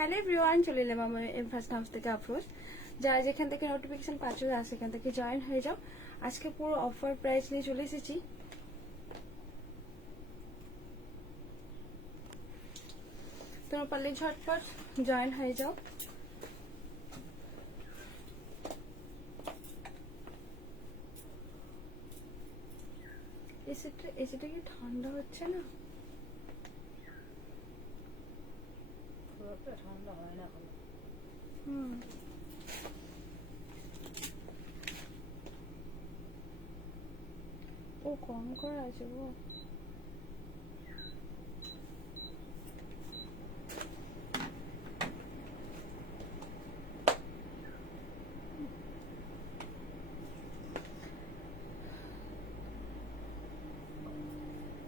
Hello everyone, চলে এলাম আমার ফার্স্ট হাউস থেকে আফরোজ। যারা যেখান থেকে নোটিফিকেশন পাচ্ছ সেখান থেকে জয়েন হয়ে যাও। আজকে পুরো অফার প্রাইস নিয়ে চলে এসেছি। তোমরা পারলে ঝটপট জয়েন হয়ে যাও। এসিটা কি ঠান্ডা হচ্ছে না? ঠান্ডা হয় না এখন। ও কম করা আছে গো।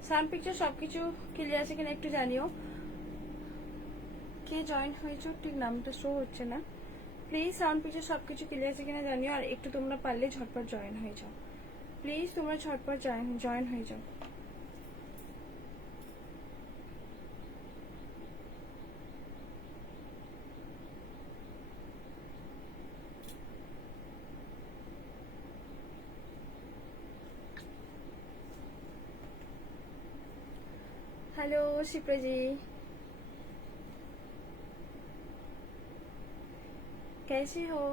সাউন্ড পিকচার সবকিছু ক্লিয়ার আছে কিনা একটু জানিও। কে জয়েন হয়েছো ঠিক নামটা শো হচ্ছে না। প্লিজ সাউন্ড পিকচার সবকিছু ক্লিয়ার আছে কিনা জানিও। আর একটু তোমরা পারলে ঝটপট জয়েন হয়ে যাও। প্লিজ তোমরা ঝটপট জয়েন হয়ে যাও। हेलो शिप्रा जी, कैसे हो?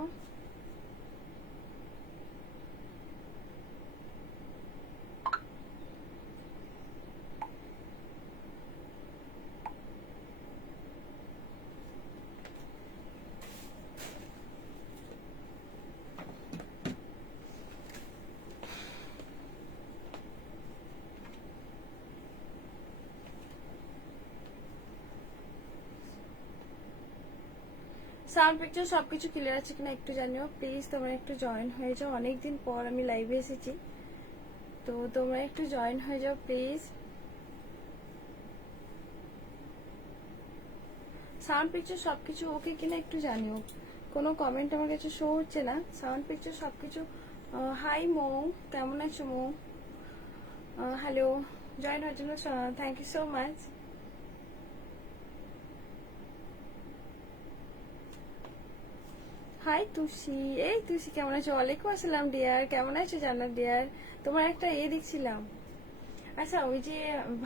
সাউন্ড পিকচার সবকিছু ক্লিয়ার আছে কিনা একটু জানিও। প্লিজ তোমরা একটু জয়েন হয়ে যাও। অনেকদিন পর আমি লাইভে এসেছি, তো তোমরা একটু জয়েন হয়ে যাও প্লিজ। সাউন্ড পিকচার সবকিছু ওকে কিনা একটু জানিও। কোনো কমেন্ট আমার কাছে শো হচ্ছে না। সাউন্ড পিকচার সবকিছু। হাই মৌ, কেমন আছো মৌ? হ্যালো, জয়েন হওয়ার জন্য thank you so much. Hi Tushi, এই তুষি কেমন আছো? ওয়ালাইকুম আসসালাম ডিয়ার, কেমন আছো জান্নাত ডিয়ার? তোমার একটা দেখছিলাম। আচ্ছা, ওই যে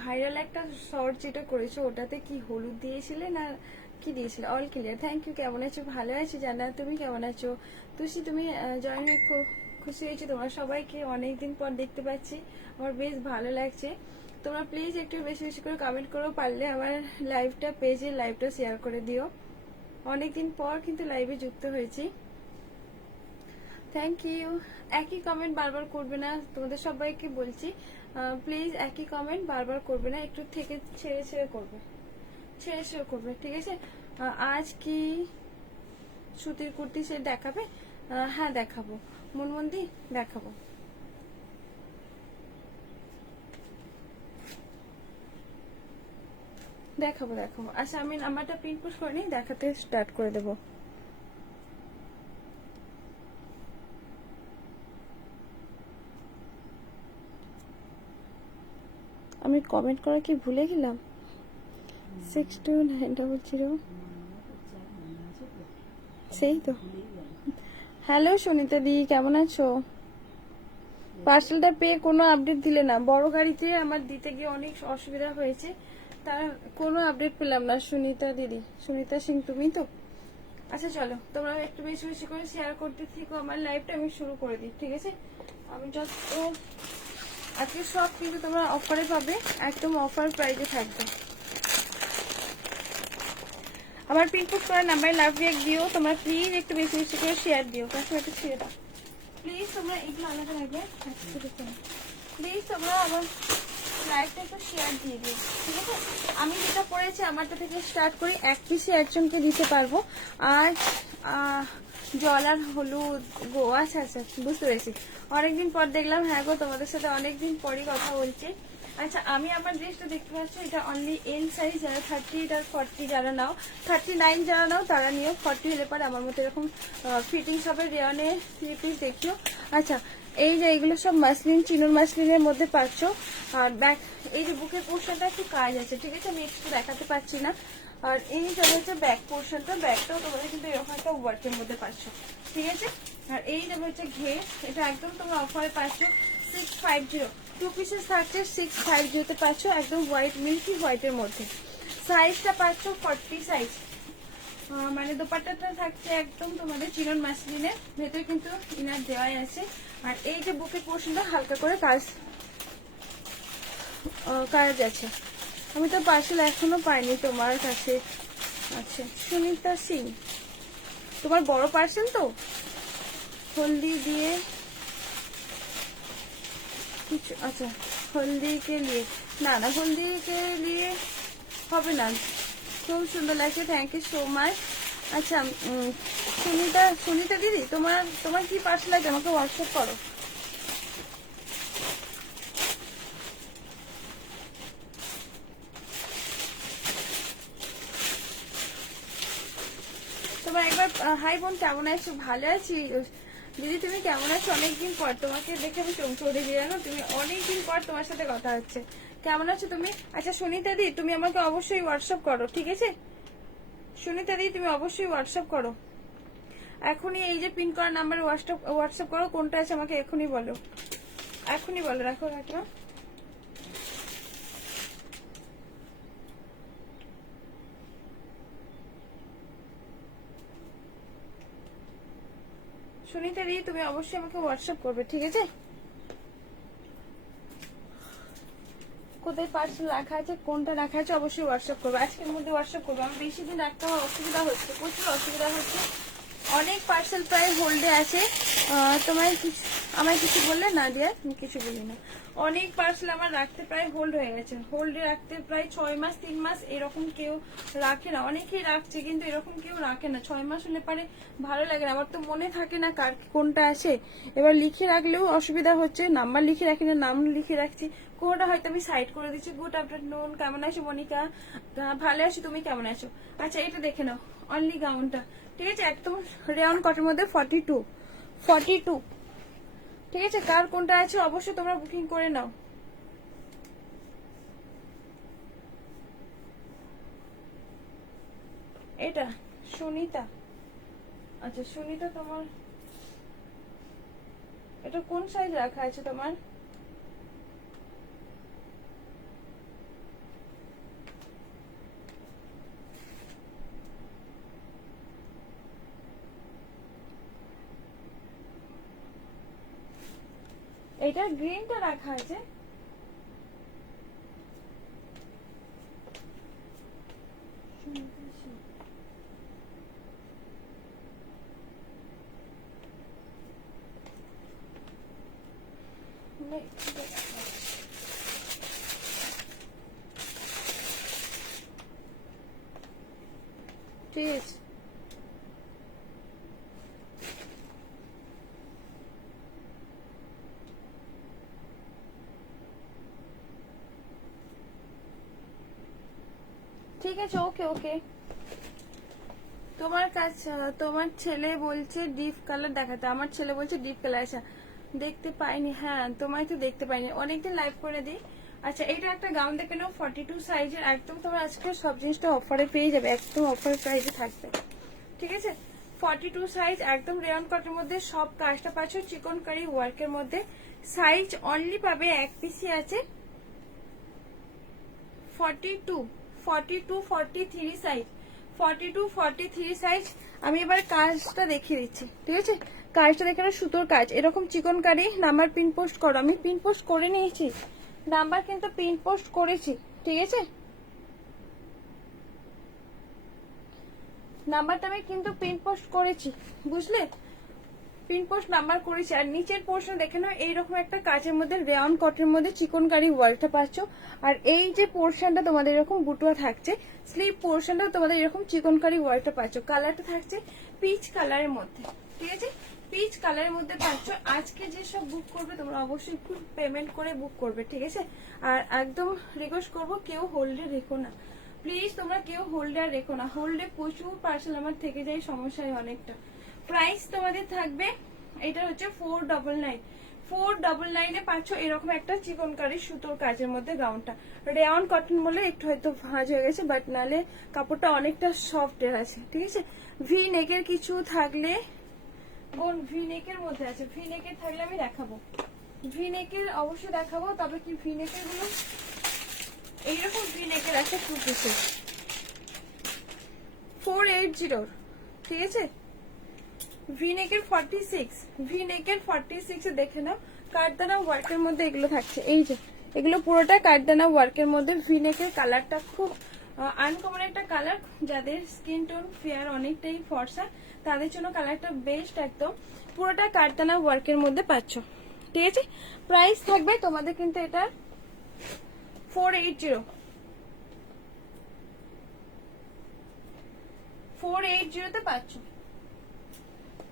ভাইরাল একটা শর্ট যেটা করেছো ওটাতে কি হলুদ দিয়েছিলে না কি দিয়েছিলে? All clear, thank you. কেমন আছো? ভালো আছি জান্নাত, তুমি কেমন আছো? তুষি তুমি জয়েন হয়ে খুব খুশি হয়েছি। তোমরা সবাইকে অনেকদিন পর দেখতে পাচ্ছি, আমার বেশ ভালো লাগছে। তোমরা প্লিজ একটু বেশি বেশি করে কমেন্ট করো, পারলে আমার লাইভটা পেজে লাইভটা শেয়ার করে দিও। অনেকদিন পর কিন্তু লাইভে যুক্ত হয়েছি। Thank you. একই কমেন্ট বারবার করবে না, তোমাদের সবাইকে বলছি। প্লিজ একই কমেন্ট বারবার করবে না, একটু থেকে ছেড়ে ছেড়ে করবে, ছেড়ে ছেড়ে করবে, ঠিক আছে? আজ কি সুতির কুর্তি সেট দেখাবে? হ্যাঁ দেখাবো মুনমুন্দি, দেখাবো। দেখাবো দেখাবো। আচ্ছা, আমি নাম্বারটা প্রিন্ট পুশ করে নিই, দেখাতে স্টার্ট করে দেবো। আমি কমেন্ট করা কি ভুলে গেলাম? 6290, সেই তো। হ্যালো সুনিতা দি, কেমন আছো? পার্সেলটা পেয়ে কোনো আপডেট দিলে না। বড় গাড়িতে আমার দিতে গিয়ে অনেক অসুবিধা হয়েছে, তার কোনো আপডেট পেলাম না। সুনিতা দিদি, সুনিতা সিং তুমি তো? আচ্ছা চলো, তোমরা একটু বেশি বেশি করে শেয়ার করতে থেকো। আমার লাইভটা আমি শুরু করে দিই, ঠিক আছে? আমি যত আজকে সব কিন্তু তোমরা অফারে পাবে, একদম অফার প্রাইসে থাকবে। আমার পিনপুট করা নাম্বারে লাভ রিয়াক্ট দিও তোমরা, প্লিজ একটু বেশি বেশি করে শেয়ার দিও। কাছে একটু ছেড়ে দাও প্লিজ। তোমরা এগুলো আলাদা রাখবে, প্লিজ তোমরা আমার লাইভটা একটু শেয়ার দিয়ে দিও, ঠিক আছে? আমি যেটা পড়েছি আমারটা থেকে স্টার্ট করি। এক পিসে একজনকে দিতে পারবো। আর জল আর হলুদ গো, আচ্ছা আচ্ছা বুঝতে পেরেছি। অনেকদিন পর দেখলাম, হ্যাঁ গো তোমাদের সাথে অনেকদিন পরই কথা বলছি। আচ্ছা, আমি আমার ড্রেসটা দেখতে পাচ্ছি, এটা অনলি এল সাইজ। যারা 38 আর 40 যারা নাও, 39 যারা নাও তারা নিও। 40 হলে পরে আমার মতো এরকম ফিটিংস হবে। রেয়নে 3 পিস দেখিও। আচ্ছা, এই যে এগুলো সব মাসলিন, চিনন মাসলিনের মধ্যে পাচ্ছ। আর ব্যাক এই যে বুকের পোর্শনটা একটু কাজ আছে, ঠিক আছে, আমি একটু দেখাতে পারছি না। আর এই চলে হচ্ছে ব্যাক পোর্শনটা, ব্যাকটাও তোমাদের কিন্তু এরকম একটা ওয়ার্কের মধ্যে পাচ্ছ, ঠিক আছে। আর এই যাবে হচ্ছে ঘের, এটা একদম তোমরা অফারে পাচ্ছ 650, 2 পিসেস থাকছে 650 পাচ্ছ, একদম হোয়াইট, মিল্কি হোয়াইটের মধ্যে। সাইজটা পাচ্ছ 40 সাইজ, মানে দোপাট্টাটা থাকছে একদম তোমাদের চিনন মাসলিনের ভেতরে, কিন্তু ইনার দেওয়াই আছে। আর এই যে বুকের পোর্শনটা হালকা করে কাজ আছে। আমি তো পার্সেল এখনো পাইনি তোমার কাছে। আচ্ছা, সুনিতা সিং, তোমার বড় পার্সেল তো, হলদি দিয়ে কিছু, আচ্ছা হলদি কে লিয়ে, না না হলদি কে লিয়ে হবে না। খুব সুন্দর লাগছে, থ্যাংক ইউ সো মাচ। আচ্ছা সুনিতা দিদি, তোমার কি পার্সেল আছে আমাকে হোয়াটসঅ্যাপ করো। তোমার একবার হাই বোন, কেমন আছো? ভালো আছি দিদি, তুমি কেমন আছো? অনেকদিন পর তোমাকে দেখে আমি চমকে উঠেছি, জানো, তুমি অনেকদিন পর তোমার সাথে কথা হচ্ছে। কেমন আছো তুমি? আচ্ছা সুনিতা দি, তুমি আমাকে অবশ্যই হোয়াটসঅ্যাপ করো, ঠিক আছে? সুনিতা দি, তুমি অবশ্যই হোয়াটসঅ্যাপ করো এখনই, এই যে পিন করা নাম্বারে হোয়াটসঅ্যাপ করো। কোনটা আছে আমাকে এখনই বলো, এখনই বলো। রাখো রাখো। সুনিতা দি, তুমি অবশ্যই আমাকে হোয়াটসঅ্যাপ করবে, ঠিক আছে? কোথায় পার্সেল রাখা আছে, কোনটা রাখা আছে, অবশ্যই হোয়াটসঅ্যাপ করবো, আজকের মধ্যে হোয়াটসঅ্যাপ করবো। আমার বেশি দিন রাখতে আমার অসুবিধা হচ্ছে, প্রচুর অসুবিধা হচ্ছে। অনেক পার্সেল প্রায় হোল্ডে আছে। তোমায় কিছু, আমায় কিছু বললে না দিয়া, আমি কিছু বলি না। অনেক পার্সেল আমার রাখতে প্রায় হোল্ড হয়ে গেছে, হোল্ডে রাখতে প্রায় 6 মাস 3 মাস এরকম কেউ রাখে না। অনেকেই রাখছে, কিন্তু এরকম কেউ রাখে না। 6 মাস হলে পারে ভালো লাগে না, আমার তো মনে থাকে না কার কোনটা আছে। এবার লিখে রাখলেও অসুবিধা হচ্ছে, নাম্বার লিখে রাখি না, নাম লিখে রাখছি, কোনটা হয়তো আমি সাইড করে দিচ্ছি। গুড আফটারনুন, কেমন আছো মনিকা? ভালো আছো, তুমি কেমন আছো? আচ্ছা এটা দেখে নাও, অনলি গাউনটা, ঠিক আছে, একদম রেয়ন কটের মধ্যে 42, ঠিক আছে। কার কোনটা আছে অবশ্যই তোমরা বুকিং করে নাও। এটা সুনিতা, আচ্ছা সুনিতা, তোমার এটা কোন সাইজ রাখা আছে তোমার? এটা গ্রিনটা রাখা আছে। ঠিক আছে, ঠিক আছে, ওকে ওকে। তোমার কাছে তোমার ছেলে বলছে ডিপ কালার দেখাতে, আমার ছেলে বলছে ডিপ কালার। আচ্ছা দেখতে পাইনি, হ্যাঁ তোমায় তো দেখতে পাইনি, অনেকদিন লাইভ করে দিই। আচ্ছা এটা একটা গাউন দেখে নাও 42 সাইজের, একদম তোমার আজকে সব জিনিসটা অফারে পেয়ে যাবে, একদম অফার প্রাইসে থাকবে, ঠিক আছে। 42 সাইজ, একদম রেয়ন কটের মধ্যে, সব কাজটা পাচ্ছ চিকন কারি ওয়ার্কের মধ্যে। সাইজ অনলি পাবে এক পিসি আছে, 42, 42, 43 সাইজ, 42, 43 সাইজ। আমি এবার কাজটা দেখিয়ে দিচ্ছি, ঠিক আছে। কাজটা দেখে নাও, সুতোর কাজ, এরকম চিকন কারি। নাম্বার পিন পোস্ট করো, আমি পিন পোস্ট করে নিয়েছি, নাম্বার কিন্তু পিন পোস্ট করেছি, ঠিক আছে। নাম্বারটা আমি কিন্তু পিন পোস্ট করেছি, বুঝলে, পিন পোস্ট নাম্বার করেছি। আর নিচের পোর্শন দেখে নাও, এইরকম একটা কাজের মধ্যে রেয়ন কটের মধ্যে চিকন কারি ওয়ার্কটা পাচ্ছ। আর এই যে পোর্শনটা তোমাদের এরকম বুটুয়া থাকছে, স্লিভ পোর্শনটা তোমাদের এরকম চিকন কারি ওয়ার্কটা পাচ্ছ। কালারটা থাকছে পিচ কালারের মধ্যে, ঠিক আছে, পিচ কালারের মধ্যে পাচ্ছ। আজকে যে সব বুক করবে তোমরা অবশ্যই একটু পেমেন্ট করে বুক করবে, ঠিক আছে। আর একদম রিকোয়েস্ট করবো, কেউ হোল্ডে রেখো না প্লিজ, তোমরা কেউ হোল্ডে আর রেখো না, হোল্ডে প্রচুর পার্সেল আমার থেকে যায়, সমস্যা হয় অনেকটা। প্রাইস তোমাদের থাকবে, এটা হচ্ছে 499, 499 এ পাচ্ছ এরকম একটা চিকনকারি সুতোর কাজের মধ্যে গাউনটা। রেয়ন কটন বলে একটু হয়তো ভাঁজ হয়ে গেছে, বাট নালে কাপড়টা অনেকটা সফট এর আছে, ঠিক আছে। ভি নেকের কিছু থাকলে বোন ভি নেকের মধ্যে আছে, ভি নেকের থাকলে আমি দেখাবো, ভি নেকের অবশ্যই দেখাবো। তবে কি ভি নেকের গুলো এইরকম ভি নেকের আছে 2 পিসের 480, ঠিক আছে। ভি নেকের 46, ভি নেকের 46 এ দেখে নাও কাঠদানা ওয়ার্কের মধ্যে এগুলো থাকছে। এই যে এগুলো পুরোটা কাঠদানা ওয়ার্কের মধ্যে। ভি নেকের কালারটা খুব আনকমন একটা কালার, যাদের স্কিন টোন ফেয়ার অনেকটাই ফর্সা তাদের জন্য কালারটা বেস্ট একদম। পুরোটা কাঠদানা ওয়ার্কের মধ্যে পাচ্ছ, ঠিক আছে। প্রাইস থাকবে তোমাদের কিন্তু এটা 480, 480 তে পাচ্ছ,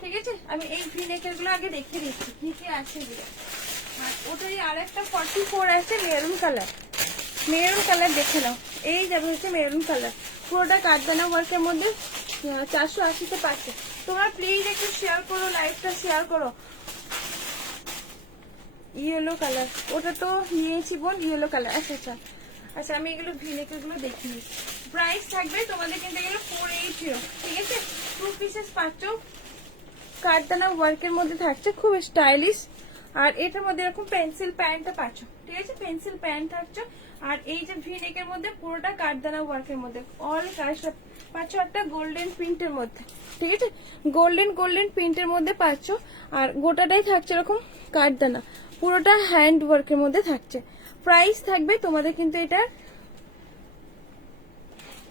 ঠিক আছে। আমি এই ভি নেকের গুলো আগে দেখিয়ে দিচ্ছি কি কি আছে এগুলো। আর ওটারই আর একটা 44 আছে মেরুন কালার, মেরুন কালার দেখে নাও। এই যাবে হচ্ছে মেরুন কালার, পুরোটা কাঠদানা ওয়ার্কের মধ্যে 480 তে পাচ্ছে। তোমরা প্লিজ একটু শেয়ার করো, লাইভটা শেয়ার করো। ইয়েলো কালার, ওটা তো নিয়েছি বোন, ইয়েলো কালার। আচ্ছা আচ্ছা আচ্ছা, আমি এগুলো ভি নেকের গুলো দেখিনি। প্রাইস থাকবে তোমাদের কিন্তু এগুলো 480, ঠিক আছে। 2 পিসেস পাচ্ছ, কাঠদানা ওয়ার্কের মধ্যে থাকছে, খুব স্টাইলিশ। আর এটার মধ্যে এরকম পেন্সিল প্যান্টটা পাচ্ছ, ঠিক আছে, পেন্সিল প্যান্ট থাকছে। আর এই যে ভি নেকের মধ্যে পুরোটা কাঠদানা ওয়ার্কের মধ্যে অল কাজটা পাচ্ছ একটা গোল্ডেন প্রিন্টের মধ্যে, ঠিক আছে। গোল্ডেন প্রিন্টের মধ্যে পাচ্ছ। আর গোটাটাই থাকছে এরকম কাঠদানা, পুরোটা হ্যান্ড ওয়ার্কের মধ্যে থাকছে। প্রাইস থাকবে তোমাদের কিন্তু এটা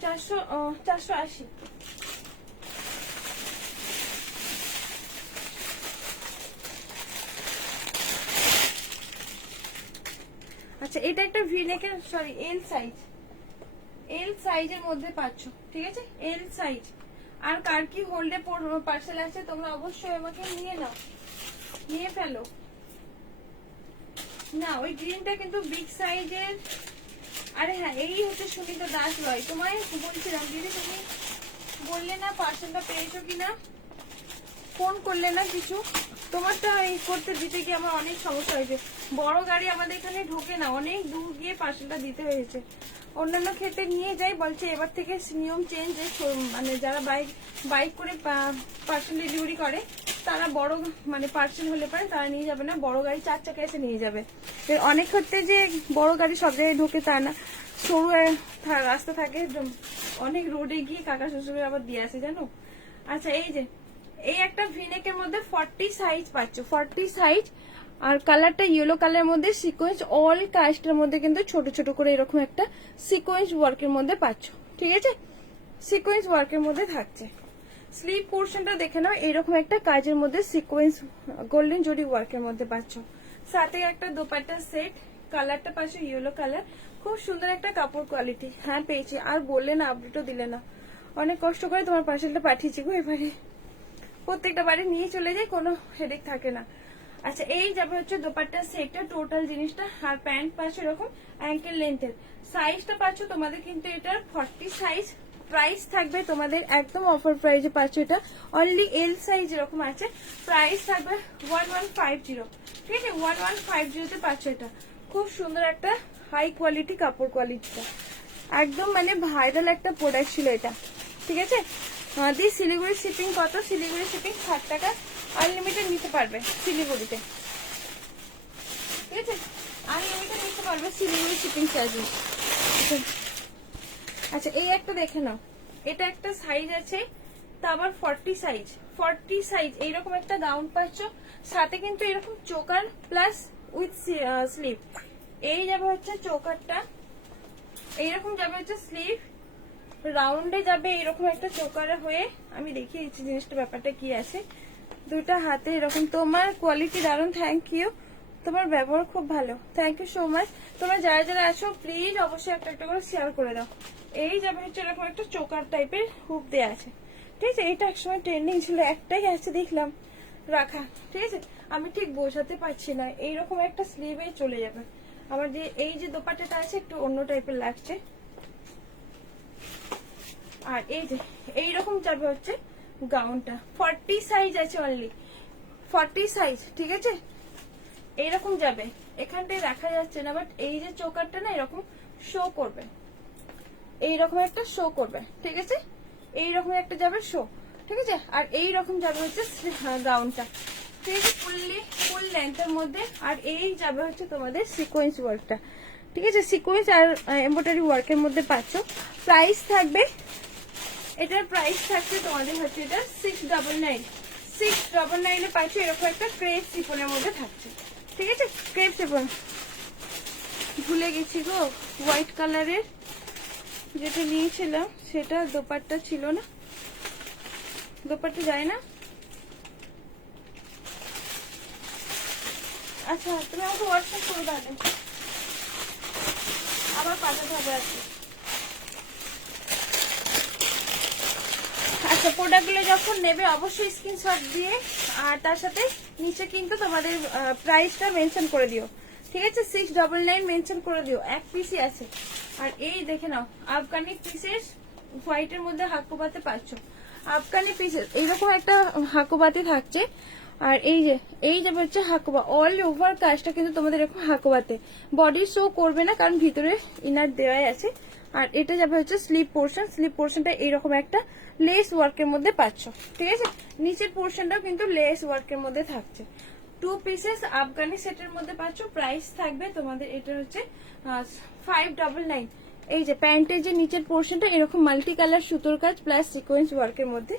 480। আচ্ছা, এটা একটা ভি নেকের সরি এল সাইজের মধ্যে পাচ্ছ, ঠিক আছে, এল সাইজ। আর কার কি হোল্ডে পার্সেল আছে তোমরা অবশ্যই আমাকে নিয়ে নাও, নিয়ে ফেলো না। ওই গ্রিনটা কিন্তু বিগ সাইজের। আরে হ্যাঁ, এই হচ্ছে সুমিতা দাস রয়। তোমায় বলছিলাম দিদি, তুমি বললে না পার্সেলটা পেয়েছো কিনা, ফোন করলে না কিছু। তোমারটা এই করতে দিতে গিয়ে আমার অনেক সমস্যা হয়েছে। বড় গাড়ি আমাদের এখানে ঢোকে না, অনেক দূর গিয়ে পার্সেলটা দিতে হয়েছে। অন্যান্য ক্ষেত্রে নিয়ে যাই, বলছে এবার থেকে নিয়ম চেঞ্জ, মানে যারা বাইক করে পার্সেল ডেলিভারি করে তারা বড় মানে পার্সেল হলে পারে তারা নিয়ে যাবে না, বড় গাড়ি 4 চাকা এসে নিয়ে যাবে। অনেক ক্ষেত্রে যে বড় গাড়ি সব জায়গায় ঢোকে তা না, সরু রাস্তা থাকে, অনেক রোডে গিয়ে কাকা শ্বশুরের আবার দিয়ে আসে, জানো। আচ্ছা, এই যে এই একটা ভিনেকের মধ্যে 40 সাইজ পাচ্ছ, 40 সাইজ। আর কালারটা ইয়েলো কালারের মধ্যে সিকোয়েন্স অল কাস্টের মধ্যে কিন্তু ছোট ছোট করে এরকম একটা সিকোয়েন্স ওয়ার্কের মধ্যে পাচ্ছ, ঠিক আছে। সিকোয়েন্স ওয়ার্কের মধ্যে থাকছে। স্লিভ পোর্শনটা দেখে নাও, এরকম একটা কাজের মধ্যে সিকোয়েন্স গোল্ডেন জরি ওয়ার্কের মধ্যে পাচ্ছ। সাথে একটা দোপাট্টা সেট, কালারটা পাচ্ছ ইয়েলো কালার। খুব সুন্দর একটা কাপড় কোয়ালিটি। হ্যাঁ পেয়েছি, আর বললে না, আপডেটও দিলে না। অনেক কষ্ট করে তোমার পার্সেলটা পাঠিয়েছি গো, এবারে প্রত্যেকটা বাড়ি নিয়ে চলে যায়, কোনো হেডেক থাকে না। আচ্ছা, এই যাবে হচ্ছে দোপাট্টা সেটটা, টোটাল জিনিসটা। আর প্যান্ট পাচ্ছ এরকম অ্যাঙ্কেল লেন্থের। সাইজটা পাচ্ছ তোমাদের কিন্তু এটার 40 সাইজ। প্রাইস থাকবে তোমাদের একদম অফার প্রাইসে পাচ্ছ, এটা অনলি এল সাইজ এরকম আছে। প্রাইস থাকবে 1150, ঠিক আছে, 1150 তে পাচ্ছ। এটা খুব সুন্দর একটা হাই কোয়ালিটি কাপড় কোয়ালিটিটা, একদম মানে ভাইরাল একটা প্রোডাক্ট ছিল এটা, ঠিক আছে। দি শিলিগুড়ি শিপিং কত? শিলিগুড়ি শিপিং 60 টাকা, আনলিমিটেড নিতে পারবে শিলিগুড়িতে, ঠিক আছে, আনলিমিটেড নিতে পারবে শিলিগুড়ি শিপিং চার্জেস। আচ্ছা, এই একটা দেখে নাও, এটা একটা সাইজ আছে, তা আবার 40 সাইজ। 40 সাইজ এইরকম একটা গাউন পাচ্ছ, সাথে কিন্তু এরকম চোকার প্লাস উইথ স্লিভ। এই যাবে হচ্ছে চোকারটা, এইরকম যাবে হচ্ছে স্লিভ, রাউন্ডে যাবে এরকম একটা চোকারে হয়ে। আমি দেখিয়ে দিচ্ছি জিনিসটা ব্যাপারটা কি আছে। দুইটা হাতে এরকম। তোমার কোয়ালিটি দারুণ, থ্যাংক ইউ, তোমার ব্যবহার খুব ভালো, থ্যাংক ইউ সো মাচ। তোমরা যারা যারা আছো প্লিজ অবশ্যই একটা একটা করে শেয়ার করে দাও। এই যাবে হচ্ছে এরকম একটা চোকার টাইপের হুক দেওয়া আছে, ঠিক আছে। এটা একসময় ট্রেন্ডিং ছিল, একটাই আছে দেখলাম রাখা, ঠিক আছে। আমি ঠিক বোঝাতে পারছি না, এইরকম একটা স্লিভে চলে যাবে। আমার যে এই যে দোপাট্টাটা আছে একটু অন্য টাইপের লাগছে। আর এই যে এইরকম যাবে হচ্ছে গাউনটা, 40 সাইজ আছে, অনলি 40 সাইজ, ঠিক আছে। এইরকম যাবে, এখানটায় দেখা যাচ্ছে না, বাট এই যে চোকারটা না এরকম শো করবে, এইরকম একটা শো করবে, ঠিক আছে, এইরকম একটা যাবে শো, ঠিক আছে। আর এইরকম যাবে হচ্ছে গাউনটা, ঠিক আছে, ফুল লেন্থের মধ্যে। আর এই যাবে হচ্ছে তোমাদের সিকোয়েন্স ওয়ার্কটা, ঠিক আছে, সিকোয়েন্স আর এমব্রয়ডারি ওয়ার্কের মধ্যে পাচ্ছ। প্রাইস থাকবে, এটার প্রাইস থাকছে তোমাদের হচ্ছে এটা 699, 699 এ পাচ্ছ। এরকম একটা ক্রেপ সিফনের মধ্যে থাকছে, ঠিক আছে, ক্রেপ সিফন। ভুলে গেছি গো, হোয়াইট কালারের যেটা নিয়েছিলাম সেটা দোপাট্টা ছিল না, দোপাট্টা যায় না। আচ্ছা তুমি আমাকে হোয়াটসঅ্যাপ করে দাও, আবার পাঠাতে হবে আর কি। আচ্ছা প্রোডাক্টগুলো যখন নেবে অবশ্যই স্ক্রিনশট দিয়ে আর তার সাথে নিচে কিন্তু তোমাদের প্রাইসটা মেনশন করে দিও, ঠিক আছে, 699 মেনশন করে দিও, এক পিসই আছে। আর এই দেখে নাও আফগানি পিসেস হোয়াইটের মধ্যে হাকুবাতে পাচ্ছ, আফগানি পিসেস এইরকম একটা হাকুবাতে থাকছে। আর এই যে হচ্ছে হাকুবা, অল ওভার কাজটা কিন্তু তোমাদের এরকম হাকুবাতে, বডি শো করবে না কারণ ভিতরে ইনার দেওয়াই আছে। আর এটা যাবে হচ্ছে স্লিপ পোর্শন, স্লিপ পোর্শনটা এইরকম একটা লেস ওয়ার্কের মধ্যে পাচ্ছ, ঠিক আছে, নিচের পোর্শনটাও কিন্তু লেস ওয়ার্কের মধ্যে থাকছে। 2 পিসেস আফগানি সেটের মধ্যে পাচ্ছ। প্রাইস থাকবে তোমাদের এটা হচ্ছে 599। এই যে প্যান্টের যে নিচের পোর্শনটা এরকম মাল্টি কালার সুতোর কাজ প্লাস সিকোয়েন্স ওয়ার্কের মধ্যে,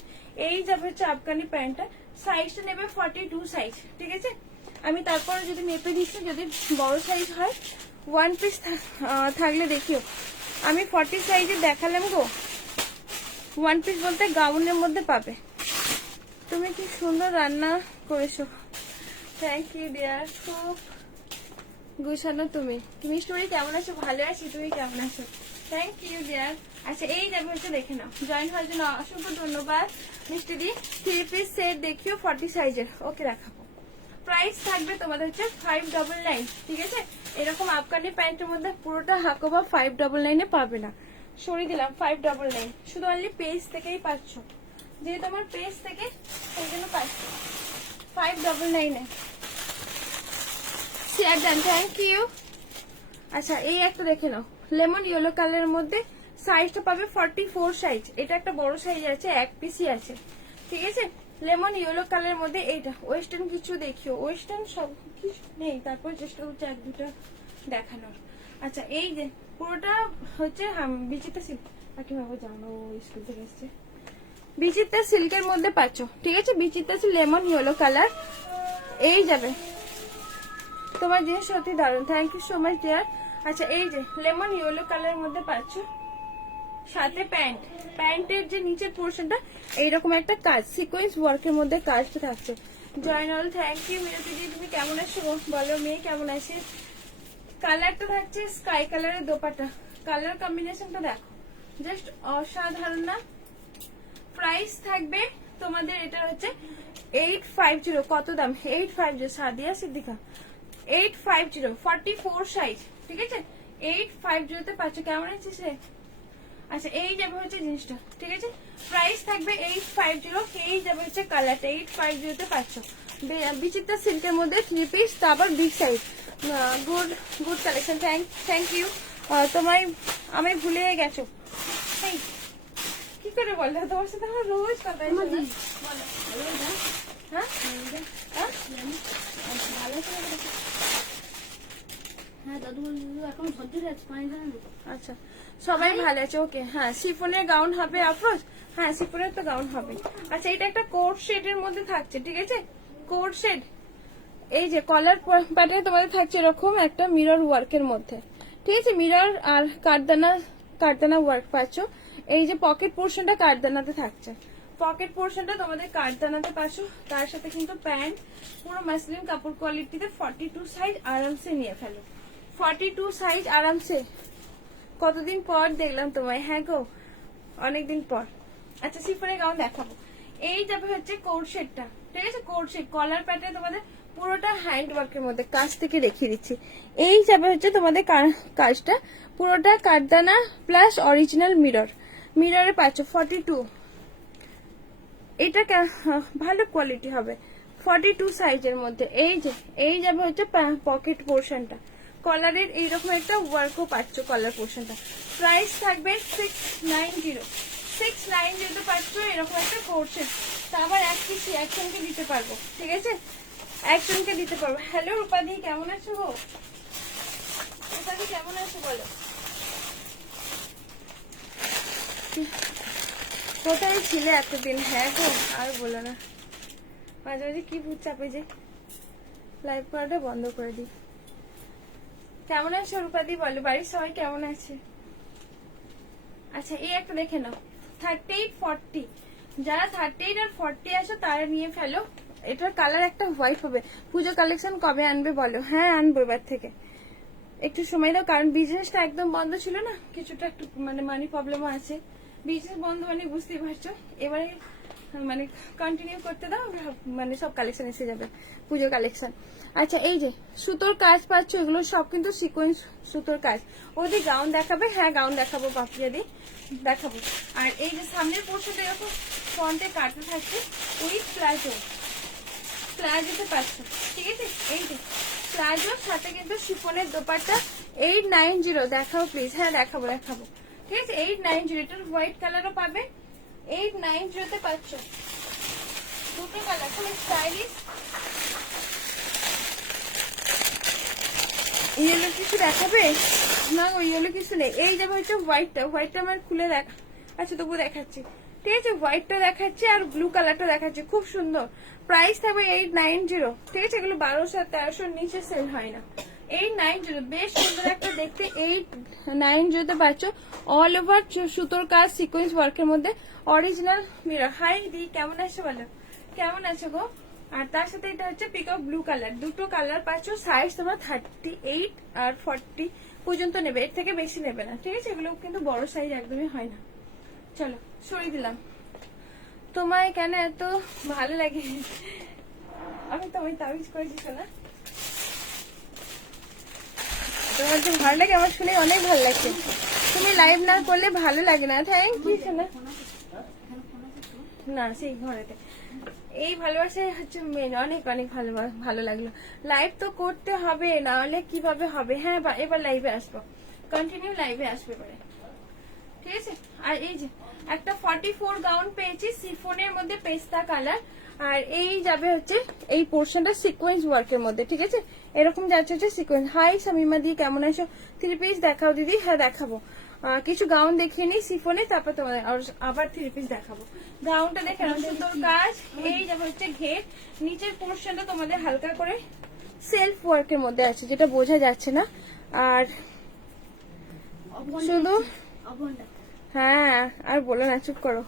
এই যাবে হচ্ছে আফগানি প্যান্টটা। সাইজটা নেবে 42 সাইজ, ঠিক আছে। আমি তারপরে যদি মেপে দিচ্ছি, যদি বড় সাইজ হয় 1 পিস থাকলে দেখিও, আমি 40 সাইজে দেখালাম গো। 1 পিস বলতে গাউনের মধ্যে পাবে। তুমি কি সুন্দর রান্না করেছো, থ্যাংক ইউ ডিয়ার, খুব গুছানো তুমি। তুমি স্টোরি কেমন আছো? ভালো আছি, তুমি কেমন আছো? Thank you dear. আচ্ছা এই যাবে হচ্ছে দেখে নাও, জয়েন হওয়ার জন্য অসংখ্য ধন্যবাদ মিষ্টি দি। 3 পিস সেট দেখিও 40 সাইজের, ওকে রাখাবো। প্রাইস থাকবে তোমাদের হচ্ছে 599, ঠিক আছে। এরকম আফগানি প্যান্টের মধ্যে পুরোটা হাকোবা 599 এ পাবে না, সরিয়ে দিলাম 599, শুধু অনলি পেজ থেকেই পাচ্ছ, যেহেতু আমার পেজ থেকে সেই জন্য পাচ্ছ 599 এ। শেয়ার দেন, থ্যাংক ইউ। আচ্ছা এই একটা দেখে নাও, লেমন ইয়েলো কালারের মধ্যে, সাইজটা পাবে 44 সাইজ, এটা একটা বড় সাইজ আছে, এক পিসই আছে, ঠিক আছে। লেমন ইয়েলো কালারের মধ্যে এইটা ওয়েস্টার্ন কিছু দেখিও, ওয়েস্টার্ন সব কিছু নেই, তারপর চেষ্টা করছি এক দুটো দেখানোর। আচ্ছা এই যে পুরোটা হচ্ছে বিচিত্রা সিল্ক, কিভাবে জানো স্কুল থেকে এসছে, বিচিত্রা সিল্কের মধ্যে পাচ্ছ, ঠিক আছে, Bichitra silk lemon yellow colour. এই যাবে তোমার জিনিস সত্যি দারুণ, thank you so much dear. আচ্ছা এই যে লেমন ইয়েলো কালারের মধ্যে পাচ্ছ, সাথে প্যান্ট, প্যান্টের যে নিচের পোর্শনটা এইরকম একটা কাজ সিকোয়েন্স ওয়ার্কের মধ্যে কাজটা থাকছে। Joynal thank you. মিনতি দি তুমি কেমন আছো বলো, মেয়ে কেমন আছে। কালারটা থাকছে স্কাই কালারের দোপাটা, কালার কম্বিনেশনটা দেখো জাস্ট অসাধারণ না। প্রাইস থাকবে তোমাদের এটা হচ্ছে 850, কত দাম 850, সাদিয়া সিদ্দিকা 850, 44 সাইজ, ঠিক আছে, 850 তে পাচ্ছ। কেমন আছে সে? আচ্ছা এই যাবে হচ্ছে জিনিসটা, ঠিক আছে, প্রাইস থাকবে 850, এই যাবে হচ্ছে কালারটা 850 তে পাচ্ছ। বিচিত্রা সিল্কের মধ্যে 3 পিস, তারপর big size, good good collection, thank you. তোমায় আমি ভুলে গেছো, কি করে বললে, তোমার সাথে আমার রোজ কথা হয়, বলো হ্যাঁ হ্যাঁ দাদু এখন ঝরঝরে আছে, পানি দেয় না। আচ্ছা সবাই ভালো আছে, ওকে। হ্যাঁ শিফনের গাউন হবে আফরোজ, হ্যাঁ শিফনের তো গাউন হবে। আচ্ছা এটা একটা কোট শেডের মধ্যে থাকছে, ঠিক আছে, কোট শেড। এই যে কলার প্যাটার্ন তোমাদের থাকছে এরকম একটা মিরর ওয়ার্কের মধ্যে, ঠিক আছে, মিরর আর কারদানা ওয়ার্ক পাচ্ছ। এই যে পকেট পোর্শনটা কারদানাতে থাকছে, পকেট পোর্শনটা তোমাদের কারদানাতে পাচ্ছ, তার সাথে কিন্তু প্যান্ট পুরো মাসলিন কাপড় কোয়ালিটিতে। 42 সাইজ আরামসে নিয়ে ফেলো, 42 সাইজ আরামসে। কতদিন পর দেখলাম তোমায়, হ্যাঁ গো অনেকদিন পর। আচ্ছা শিফনের গাউন দেখাবো, এই যাবে হচ্ছে কোট শেডটা, ঠিক আছে, কোট শেড কলার প্যাটার্ন তোমাদের পুরোটা হ্যান্ড ওয়ার্কের মধ্যে, কাজ থেকে দেখিয়ে দিচ্ছি। এই যাবে হচ্ছে তোমাদের কাজটা পুরোটা কারদানা প্লাস অরিজিনাল মিরর, মিররে পাচ্ছ 42, এটা ভালো কোয়ালিটি হবে, 42 সাইজের মধ্যে। এই যাবে হচ্ছে পকেট পোর্শনটা, কলারের এইরকম একটা ওয়ার্কও পাচ্ছ কলার পোর্শনটা। প্রাইস থাকবে 690, 690 পাচ্ছ এরকম একটা পোর্শন। তা আবার এক পিস একজনকে দিতে পারবো, ঠিক আছে, একজনকে দিতে পারবো। হ্যালো রূপাদি, কেমন আছো গো? রূপাদি কেমন আছো বলো? কোথায় ছিলে এতদিন? হ্যাঁ গো, আর বলো না, মাঝে মাঝে কি ভূত চাপে যে লাইভ করাটা বন্ধ করে দিই। কেমন আছো রূপাদি বলো? বাড়ির সবাই কেমন আছে? আচ্ছা এই একটা দেখে নাও, 38 40, যারা 38 আর 40 আছো তারা নিয়ে ফেলো। এটার কালার একটা হোয়াইট হবে। পুজো কালেকশন কবে আনবে বলো? হ্যাঁ আনবো এবার থেকে, একটু সময় দাও, কারণ বিজনেসটা একদম বন্ধ ছিল না, কিছুটা একটু মানে মানি প্রবলেমও আছে। বিজনেস বন্ধ মানে বুঝতেই পারছো, এবারে মানে কন্টিনিউ করতে দাও, মানে সব কালেকশন এসে যাবে, পুজো কালেকশন। আচ্ছা এই যে সুতোর কাজ পাচ্ছ, এগুলো সব কিন্তু সিকোয়েন্স সুতোর কাজ। ওদি গাউন দেখাবে? হ্যাঁ গাউন দেখাবো, পাপিয়া দি দেখাবো। আর এই যে সামনের পোর্শনটা এরকম ফ্রন্টে কাটা থাকছে উইথ প্লাজো, প্লাজোতে পাচ্ছ, ঠিক আছে। এই যে প্লাজোর সাথে কিন্তু শিফনের দোপাট্টা। 890 দেখাও প্লিজ। হ্যাঁ দেখাবো দেখাবো, ঠিক আছে। 890, এটার হোয়াইট কালারও পাবে। 890 পাচ্ছ দুটো কালার, খুব স্টাইলিশ। ইয়েলো কিছু দেখাবে? না গো ইয়েলো কিছু নেই। এই যাবে হচ্ছে হোয়াইটটা, হোয়াইটটা আমার খুলে দেখ, আচ্ছা তবু দেখাচ্ছি, ঠিক আছে। হোয়াইটটা দেখাচ্ছি আর ব্লু কালারটা দেখাচ্ছি, খুব সুন্দর। প্রাইস থাকবে 890, ঠিক আছে। এগুলো 1200 1300 নিচে সেল হয় না। 890, বেশ সুন্দর একটা দেখতে। 890 পাচ্ছ অল ওভার সুতোর কাজ সিকোয়েন্স ওয়ার্কের মধ্যে, অরিজিনাল মিরর। হাই দি, কেমন আছো বলো? কেমন আছো গো? আর তার সাথে এটা হচ্ছে পিকক ব্লু কালার, দুটো কালার পাচ্ছ। সাইজ তোমরা 38 আর 40 পর্যন্ত নেবে, এর থেকে বেশি নেবে না, ঠিক আছে। এগুলো কিন্তু বড় সাইজ একদমই হয় না। চলো সরিয়ে দিলাম। তোমায় কেন এত ভালো লাগে? আমি তোমায় তাবিজ করেছি না, তোমার যে ভালো লাগে আমার শুনে অনেক ভালো লাগছে। তুমি লাইভ না করলে ভালো লাগে না। থ্যাংক ইউ সোনা। না সেই ঘরেতে এই ভালোবাসাই হচ্ছে মেন। অনেক অনেক ভালো লাগলো। লাইভ তো করতে হবে, না হলে কিভাবে হবে? হ্যাঁ এবার লাইভে আসবো, কন্টিনিউ লাইভে আসবে এবারে, ঠিক আছে। আর এই যে একটা 44 গাউন পেয়েছি সিফনের মধ্যে পেস্তা কালার, আর এই যাবে হচ্ছে এই পোর্শনটা সিকোয়েন্স ওয়ার্কের মধ্যে, ঠিক আছে। এরকম যাচ্ছে হচ্ছে সিকোয়েন্স। হাই শামিমা দি, কেমন আছো? 3 পিস দেখাও দিদি। হ্যাঁ দেখাবো, কিছু গাউন দেখিয়ে নিই সিফনে, তারপর তোমাদের আবার 3 পিস দেখাবো। গাউনটা দেখে নাও, সুন্দর কাজ। এই যাবে হচ্ছে ঘের, নিচের পোর্শনটা তোমাদের হালকা করে সেলফ ওয়ার্কের মধ্যে আছে, যেটা বোঝা যাচ্ছে না। আর শুধু হ্যাঁ আর বলো না, চুপ করো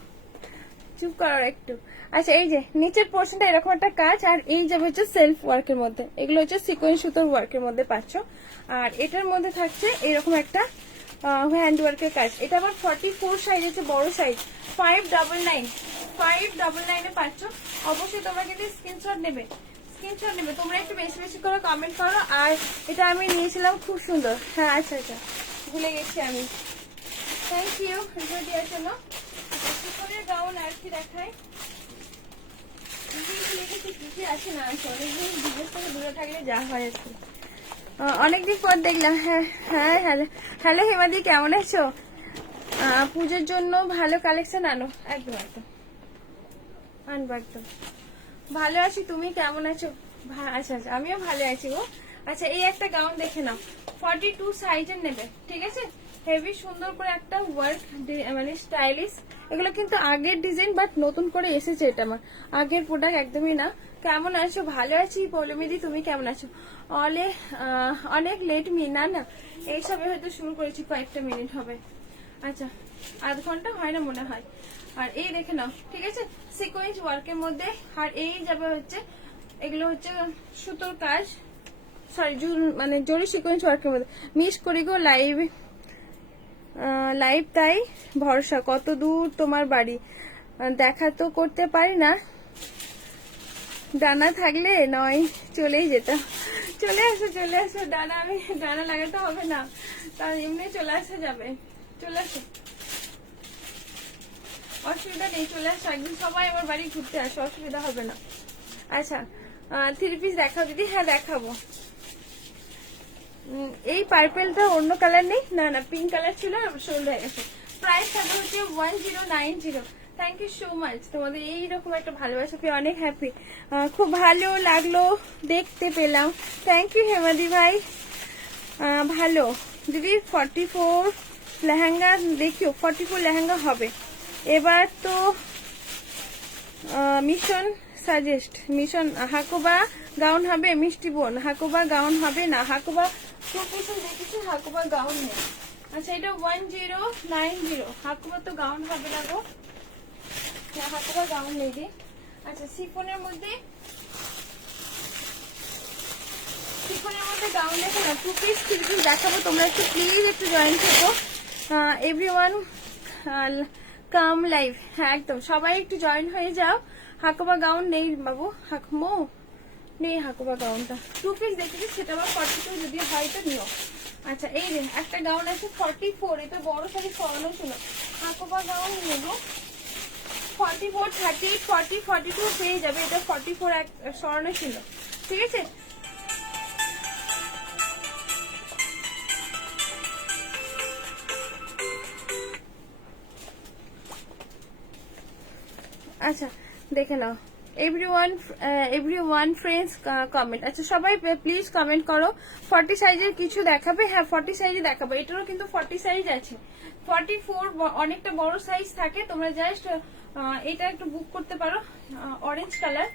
চুপ করো একটু। আচ্ছা এই যে নিচের পোর্শনটা এরকম একটা কাজ, আর এই যাবে হচ্ছে সেলফ ওয়ার্কের মধ্যে, এগুলো হচ্ছে সিকোয়েন্স সুতোর ওয়ার্কের মধ্যে পাচ্ছ। আর এটার মধ্যে থাকছে এরকম একটা হ্যান্ড ওয়ার্কের কাজ। এটা আবার 44 সাইজ আছে, বড় সাইজ। 599 পাচ্ছ। অবশ্যই তোমরা কিন্তু স্ক্রিনশট নেবে, স্ক্রিনশট নেবে। তোমরা একটু বেশি বেশি করে কমেন্ট করো। আর এটা আমি নিয়েছিলাম, খুব সুন্দর। হ্যাঁ আচ্ছা আচ্ছা ভুলে গেছি আমি। থ্যাংক ইউ রিভিউ দেওয়ার জন্য। শিফনের গাউন আর কি দেখায়? কি আছে না আছে, অনেকদিন বিজনেস থেকে দূরে থাকলে যা হয় আর কি। অনেকদিন পর দেখলাম। হ্যাঁ হ্যাঁ হ্যালো হ্যালো হেমাদি, কেমন আছো? পুজোর জন্য ভালো কালেকশন আনো। একদম একদম আনবো, একদম ভালো আছি। তুমি কেমন আছো? আচ্ছা আচ্ছা আমিও ভালো আছি গো। আচ্ছা এই একটা গাউন দেখে নাও, 42 সাইজের নেবে, ঠিক আছে। হেভি সুন্দর করে একটা ওয়ার্ক, মানে স্টাইলিশ। এগুলো কিন্তু আগের ডিজাইন, বাট নতুন করে এসেছে, এটা আমার আগের প্রোডাক্ট একদমই না। কেমন আছো? ভালো আছি পৌলমিদি, তুমি কেমন আছো? অনেক লেট মি না না, এইসবে হয়তো শুরু করেছি, কয়েকটা মিনিট হবে। আচ্ছা আধ ঘন্টা হয় না মনে হয়। আর এই দেখে নাও, ঠিক আছে, সিকোয়েন্স ওয়ার্কের মধ্যে। আর এই যাবে হচ্ছে এগুলো হচ্ছে সুতোর কাজ, সরি মানে জরি সিকোয়েন্স ওয়ার্কের মধ্যে। মিস করি গো লাইভ, তাই ভরসা। কত দূর তোমার বাড়ি? দেখা তো করতে পারি না, ডানা থাকলে নয় চলেই যেতাম। চলে আসো চলে আসো, ডানা লাগাতে হবে না, তার এমনি চলে আসা যাবে। চলে আসো, অসুবিধা নেই, চলে আসো একদিন। সবাই আমার বাড়ি ঘুরতে আসো, অসুবিধা হবে না। আচ্ছা থ্রি পিস দেখাও দিদি। হ্যাঁ দেখাবো। এই পার্পেলটা অন্য কালার নেই, না না পিঙ্ক কালার ছিল, সোল্ড হয়ে গেছে। প্রাইস থাকবে হচ্ছে 1090। থ্যাংক ইউ সো মাচ, তোমাদের এইরকম একটা ভালোবাসা পেয়ে অনেক হ্যাপি। খুব ভালো লাগলো দেখতে পেলাম, থ্যাংক ইউ হেমাদি ভাই। ভালো দিদি। 44 লেহেঙ্গা দেখিও, 44 লেহেঙ্গা হবে এবার তো। মিশন সাজেস্ট, মিশন হাকুবা গাউন হবে। মিষ্টি বোন হাকুবা গাউন হবে না, হাকুবা টু পিসেস দেখেছি, হাকুবা গাউন নেই। আচ্ছা এটা 1090, হাকুবা তো গাউন হবে না গো, হাকুবা গাউন নেই দি। আচ্ছা সিফনের মধ্যে, সিফনের মধ্যে গাউন দেখো না, টু পিস থ্রি পিস দেখাবো, তোমরা একটু প্লিজ একটু জয়েন থেকো। এভরিওয়ান কাম লাইভ, হ্যাঁ একদম সবাই একটু জয়েন হয়ে যাও। হাকুবা গাউন নেই বাবু, হাকমো নেই হাকুবা গাউনটা। টু পিস দেখেছি, সেটা আবার 42 যদি হয় তো নিও। আচ্ছা এই যে একটা গাউন আছে 44, এটা বড় সাইজ সরানো ছিল, হাকুবা গাউন নেবো। 44, 38, 40, 42 পেয়ে যাবে, এটা 44 সরানো ছিল, ঠিক আছে। আচ্ছা দেখে নাও। Everyone friends comment. আচ্ছা সবাই প্লিজ কমেন্ট করো। 40 সাইজের কিছু দেখাবে? হ্যাঁ 40 সাইজে দেখাবো, এটারও কিন্তু 40 সাইজ আছে। 44 অনেকটা বড় সাইজ থাকে, তোমরা জাস্ট এটা একটু বুক করতে পারো। অরেঞ্জ কালার,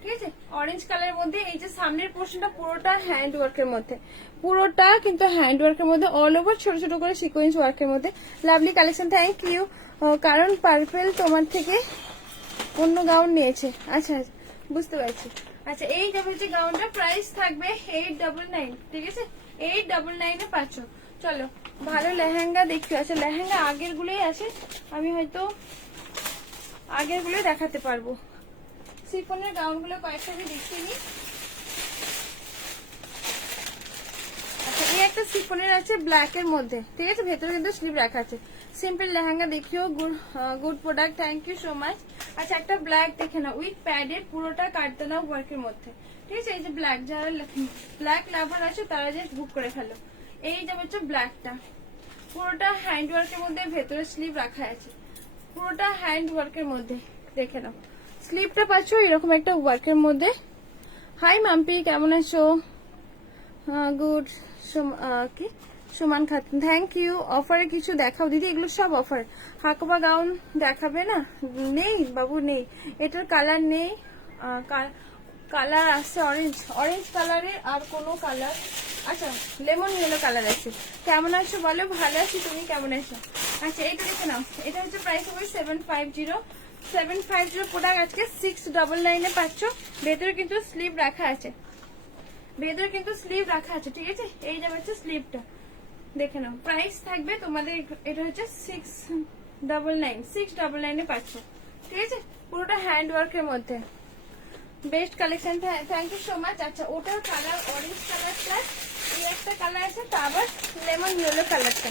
ঠিক আছে, অরেঞ্জ কালারের মধ্যে এই যে সামনের পোর্শনটা পুরোটা হ্যান্ড ওয়ার্কের মধ্যে, পুরোটা কিন্তু হ্যান্ড ওয়ার্কের মধ্যে, অল ওভার ছোট ছোট করে সিকোয়েন্স ওয়ার্কের মধ্যে। Lovely collection, thank you. কারণ পার্পেল তোমার থেকে অন্য গাউন নিয়েছে। আচ্ছা বুঝতে পারছি। আচ্ছা এই যে হচ্ছে গাউনটা, প্রাইস থাকবে 899, ঠিক আছে, 899 এ পাচ্ছ। চলো ভালো লেহেঙ্গা দেখি। আচ্ছা লেহেঙ্গা আগের গুলোই আছে, আমি হয়তো আগের গুলোই দেখাতে পারবো। সিফনের গাউন গুলো কয়েকটা আমি দেখিয়ে নিই। আচ্ছা এই একটা সিফনের আছে ব্ল্যাক এর মধ্যে, ঠিক আছে, ভেতরে কিন্তু স্লিভ রাখা আছে। সিম্পল লেহেঙ্গা দেখিও, good product, thank you so much. আচ্ছা একটা ব্ল্যাক দেখে না, উইথ প্যাডেড, পুরোটা কাটদানা ওয়ার্কের মধ্যে, ঠিক আছে। এই যে ব্ল্যাক, যারা ব্ল্যাক লাভার আছে তারা জাস্ট বুক করে ফেলো। এই যে হচ্ছে ব্ল্যাকটা, পুরোটা হ্যান্ড ওয়ার্কের মধ্যে, ভেতরে স্লিভ রাখা আছে, পুরোটা হ্যান্ড ওয়ার্কের মধ্যে, দেখে নাও। স্লিভটা পাচ্ছ এরকম একটা ওয়ার্কের মধ্যে। হাই মাম্পি, কেমন আছো? গুড। কি সুমান খাতুন, থ্যাংক ইউ। অফারে কিছু দেখাও দিদি, এগুলো সব অফার। হাকুবা গাউন দেখাবে না? নেই বাবু নেই, এটার কালার নেই। কালার আছে অরেঞ্জ, অরেঞ্জ কালারের আর কোনো কালার, আচ্ছা লেমন ইয়েলো কালার আছে। কেমন আছো বলো? ভালো আছি, তুমি কেমন আছো? আচ্ছা এইটা দেখে নাও, এটা হচ্ছে প্রাইস হবে 750। 750 প্রোডাক্ট আজকে 699 এ পাচ্ছ। ভেতরে কিন্তু স্লিভ রাখা আছে, ভেতরে কিন্তু স্লিভ রাখা আছে, ঠিক আছে। এই যে হচ্ছে স্লিভটা, দেখে নাও। প্রাইস থাকবে তোমাদের, এটা হচ্ছে 699 এ পাচ্ছ, ঠিক আছে, পুরোটা হ্যান্ড ওয়ার্কের মধ্যে। Best collection, thank you so much. আচ্ছা ওটার কালার অরেঞ্জ কালারটা, এই একটা কালার আছে, তা আবার লেমন ইয়েলো কালারটা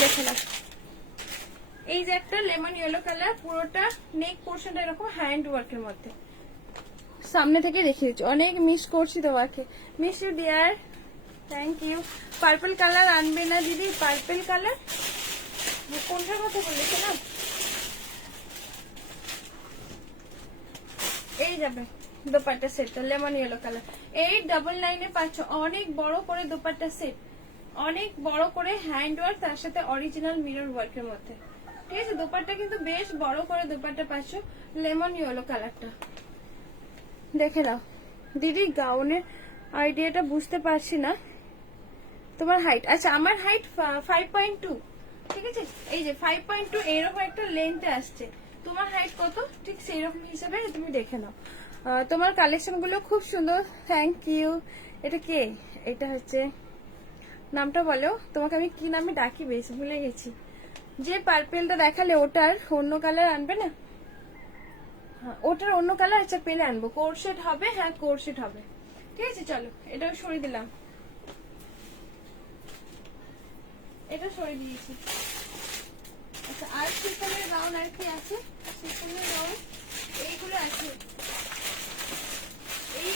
দেখে নাও। এই যে একটা লেমন ইয়েলো কালার, পুরোটা নেক পোর্শনটা এরকম হ্যান্ড ওয়ার্কের মধ্যে। সামনে থেকে দেখিয়ে দিচ্ছি, অনেক মিস করছি তোমাকে। Miss you dear, thank you. Purple colour আনবে না দিদি? পার্পল কালার কোনটার কথা বলেছে না? এই যাবে দোপাট্টা সেটটা, লেমন ইয়েলো কালার, 899 এ পাচ্ছ। অনেক বড় করে দোপাট্টা সেট, অনেক বড় করে হ্যান্ড ওয়ার্ক, তার সাথে অরিজিনাল মিরর ওয়ার্কের মধ্যে, ঠিক আছে। দোপাট্টা কিন্তু বেশ বড় করে দোপাট্টা পাচ্ছ, লেমন ইয়েলো কালারটা দেখে নাও। দিদি গাউনের আইডিয়াটা বুঝতে পারছি না, তোমার হাইট? আচ্ছা আমার হাইট 5.2, ঠিক আছে। এই যে 5.2 এইরকম একটা লেন্থে আসছে, তোমার হাইট কত ঠিক সেই রকম হিসাবে তুমি দেখে নাও। তোমার কালেকশন গুলো খুব সুন্দর, থ্যাংক ইউ। এটা কে? এটা হচ্ছে, নামটা বলো, তোমাকে আমি কি নামে ডাকি বেশ ভুলে গেছি। যে পার্পেলটা দেখালে ওটার অন্য কালার আনবে না? হ্যাঁ ওটার অন্য কালার, আচ্ছা পেলে আনবো। কোট সেট হবে, হ্যাঁ কোট সেট হবে, ঠিক আছে। চলো এটাও সরিয়ে দিলাম, এটা সরিয়ে দিয়েছি। আচ্ছা আর সিফনের গাউন আর কি আছে? সিফনের গাউন এইগুলো আছে, এই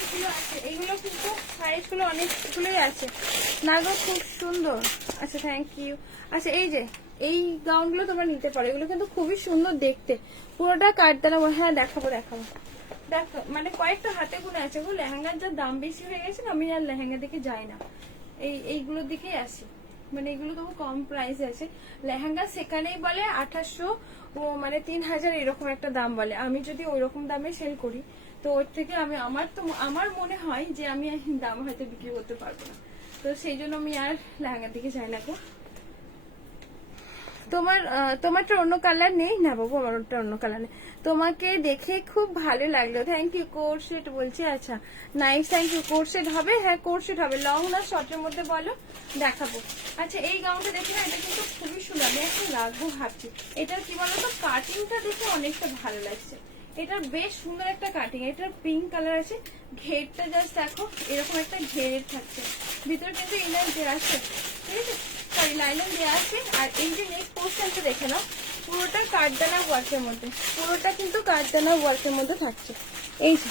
সাইজগুলো অনেকগুলোই আছে না গো, খুব সুন্দর। আচ্ছা থ্যাংক ইউ। আচ্ছা এই যে এই গাউনগুলো তোমরা নিতে পারো, এগুলো কিন্তু খুবই সুন্দর দেখতে, পুরোটা কাটদানা। হ্যাঁ দেখাবো দেখো, মানে কয়েকটা হাতে গুনে আছে গো। লেহেঙ্গার যা দাম বেশি হয়ে গেছে না, আমি আর লেহেঙ্গা দিকে যাই না, এইগুলোর দিকেই আসি। মানে এগুলো তো কম প্রাইসে আছে। লেহেঙ্গা সেখানেই বলে 2800 ও মানে 3000 এরকম একটা দাম বলে। আমি যদি ওই রকম দামে সেল করি তো ওর থেকে আমার মনে হয় যে আমি দাম হয়তো বিক্রি করতে পারবো না, তো সেই জন্য আমি আর লেহেঙ্গার দিকে যাই না গো। তোমারটা অন্য কালার নেই না বাবু, আমার ওটা অন্য কালার নেই। তোমাকে দেখে খুব ভালো লাগলো, থ্যাংক ইউ। কোট সেট বলছে, আচ্ছা nice, thank you. Coat set হবে? হ্যাঁ কোট সেট হবে। লং না শর্টের মধ্যে বলো, দেখাবো। আচ্ছা এই গাউনটা দেখে না, এটা কিন্তু খুবই সুন্দর, আমি এখন রাখবো ভাবছি। এটার কি বলতো, কাটিংটা দেখে অনেকটা ভালো লাগছে। এটার বেশ সুন্দর একটা কাটিং, এটার পিঙ্ক কালার আছে। ঘেরটা জাস্ট দেখো, এরকম একটা ঘেরের থাকছে, ভিতরে কিন্তু ইনার দেওয়া আছে, ঠিক আছে, সরি লাইলন দেওয়া আছে। আর এই যে নেক পোর্শনটা দেখে নাও, পুরোটা কাঠদানা ওয়ার্কের মধ্যে, পুরোটা কিন্তু কাঠদানা ওয়ার্কের মধ্যে থাকছে। এই যে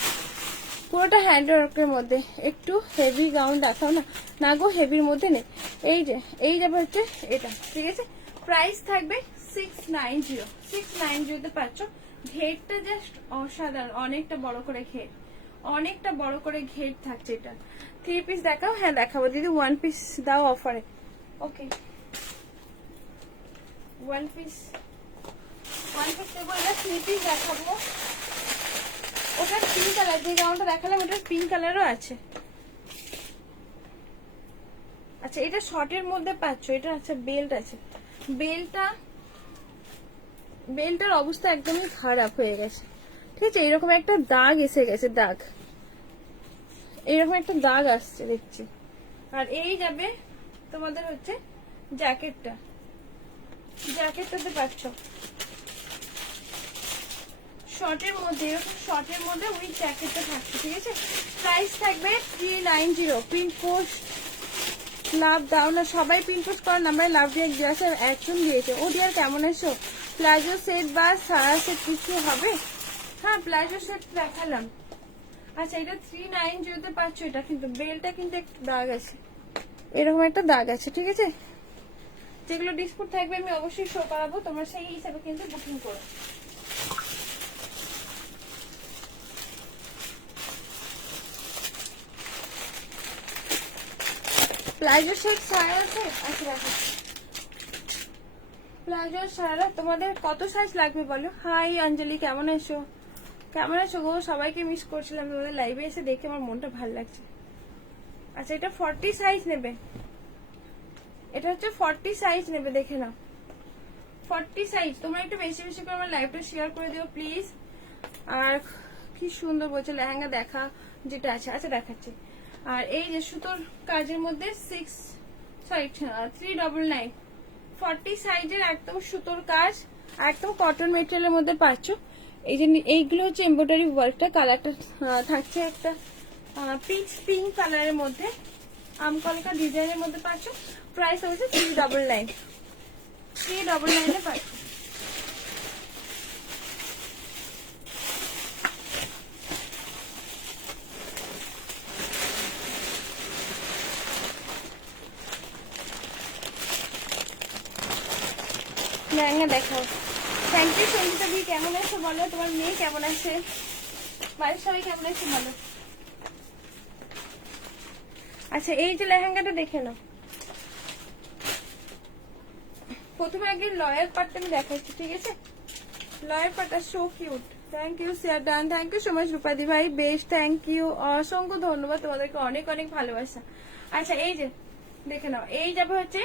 পুরোটা হ্যান্ড ওয়ার্কের মধ্যে। একটু হেভি গাউন দেখাও না, না গো হেভির মধ্যে নেই। এই যাবে হচ্ছে এটা, ঠিক আছে। প্রাইস থাকবে 690 পাচ্ছ। ঘেরটা জাস্ট অসাধারণ, অনেকটা বড় করে ঘের, অনেকটা বড় করে ঘের থাকছে। এটা 3 পিস দেখাও? হ্যাঁ দেখাবো দিদি, 1 পিস দাও অফারে। ওকে 1 পিস দেবো। এটা 3 পিস দেখাবো। ওটা পিঙ্ক কালার, যে গাউনটা দেখালাম ওটার পিঙ্ক কালারও আছে। আচ্ছা এটা শর্টের মধ্যে পাচ্ছ, এটা আচ্ছা বেল্ট আছে। বেল্টটার অবস্থা একদমই খারাপ হয়ে গেছে, ঠিক আছে। এরকম একটা দাগ এসে গেছে, এরকম একটা দাগ আসছে দেখছি। আর এই যাবে তোমাদের হচ্ছে জ্যাকেটটাতে পাচ্ছ শর্টের মধ্যে, এরকম শর্টের মধ্যে উইথ জ্যাকেটটা থাকছে, ঠিক আছে। প্রাইস থাকবে 390। পিন পোস্ট লাভ দাও না, সবাই পিন পোস্ট করার নাম্বারে লাভ দিয়ে দিয়েছে, একজন দিয়েছে। ও ডিয়ার কেমন আছো? প্লাজো সেট বা সারা সেট কিছু হবে? হ্যাঁ প্লাজো সেট দেখালাম। আচ্ছা এটা 390 পাচ্ছ। এটা কিন্তু বেলটা কিন্তু একটু দাগ আছে, এরকম একটা দাগ আছে, ঠিক আছে। যেগুলো ডিসপুট থাকবে আমি অবশ্যই শো করাবো, তোমরা সেই হিসাবে কিন্তু বুকিং করো। প্লাজো সেট সারা আছে? আচ্ছা রাখো। প্লাজো সারা তোমাদের কত সাইজ লাগবে বলো? হাই অঞ্জলি, কেমন আছো গো? সবাইকে মিস করছিলাম, তোমাদের লাইভে এসে দেখে আমার মনটা ভালো লাগছে। আচ্ছা এটা 40 সাইজ নেবে, এটা হচ্ছে 40 সাইজ নেবে, দেখে নাও 40 সাইজ। তোমরা একটু বেশি বেশি করে আমার লাইভটা শেয়ার করে দিও প্লিজ। আর কি সুন্দর বলছে লেহেঙ্গা দেখা যেটা আছে, আচ্ছা দেখাচ্ছি। আর এই যে সুতোর কাজের মধ্যে 399 40 সাইজের একদম সুতোর কাজ, একদম কটন মেটেরিয়ালের মধ্যে পাচ্ছ। এই যে এইগুলো হচ্ছে এমব্রয়ডারি ওয়ার্কটা, কালারটা থাকছে একটা পিঙ্ক কালারের মধ্যে, আমকলকা ডিজাইনের মধ্যে পাচ্ছ। প্রাইস হচ্ছে 399 পাচ্ছ। লেহেঙ্গা দেখাও। থ্যাংক ইউ সঞ্জিতা দি, কেমন আছো বলো? তোমার মেয়ে কেমন আছে? বাড়ির সবাই কেমন আছে বলো? আচ্ছা এই যে লেহেঙ্গাটা দেখে নাও। প্রথমে আগে লয়ার পার্টটা আমি দেখাচ্ছি, ঠিক আছে। লয়ার পার্টটা so cute. Thank you share done, thank you so much রূপাদি ভাই, বেস্ট, থ্যাংক ইউ, অসংখ্য ধন্যবাদ তোমাদেরকে, অনেক অনেক ভালোবাসা। আচ্ছা এই যে দেখে নাও, এই যাবে হচ্ছে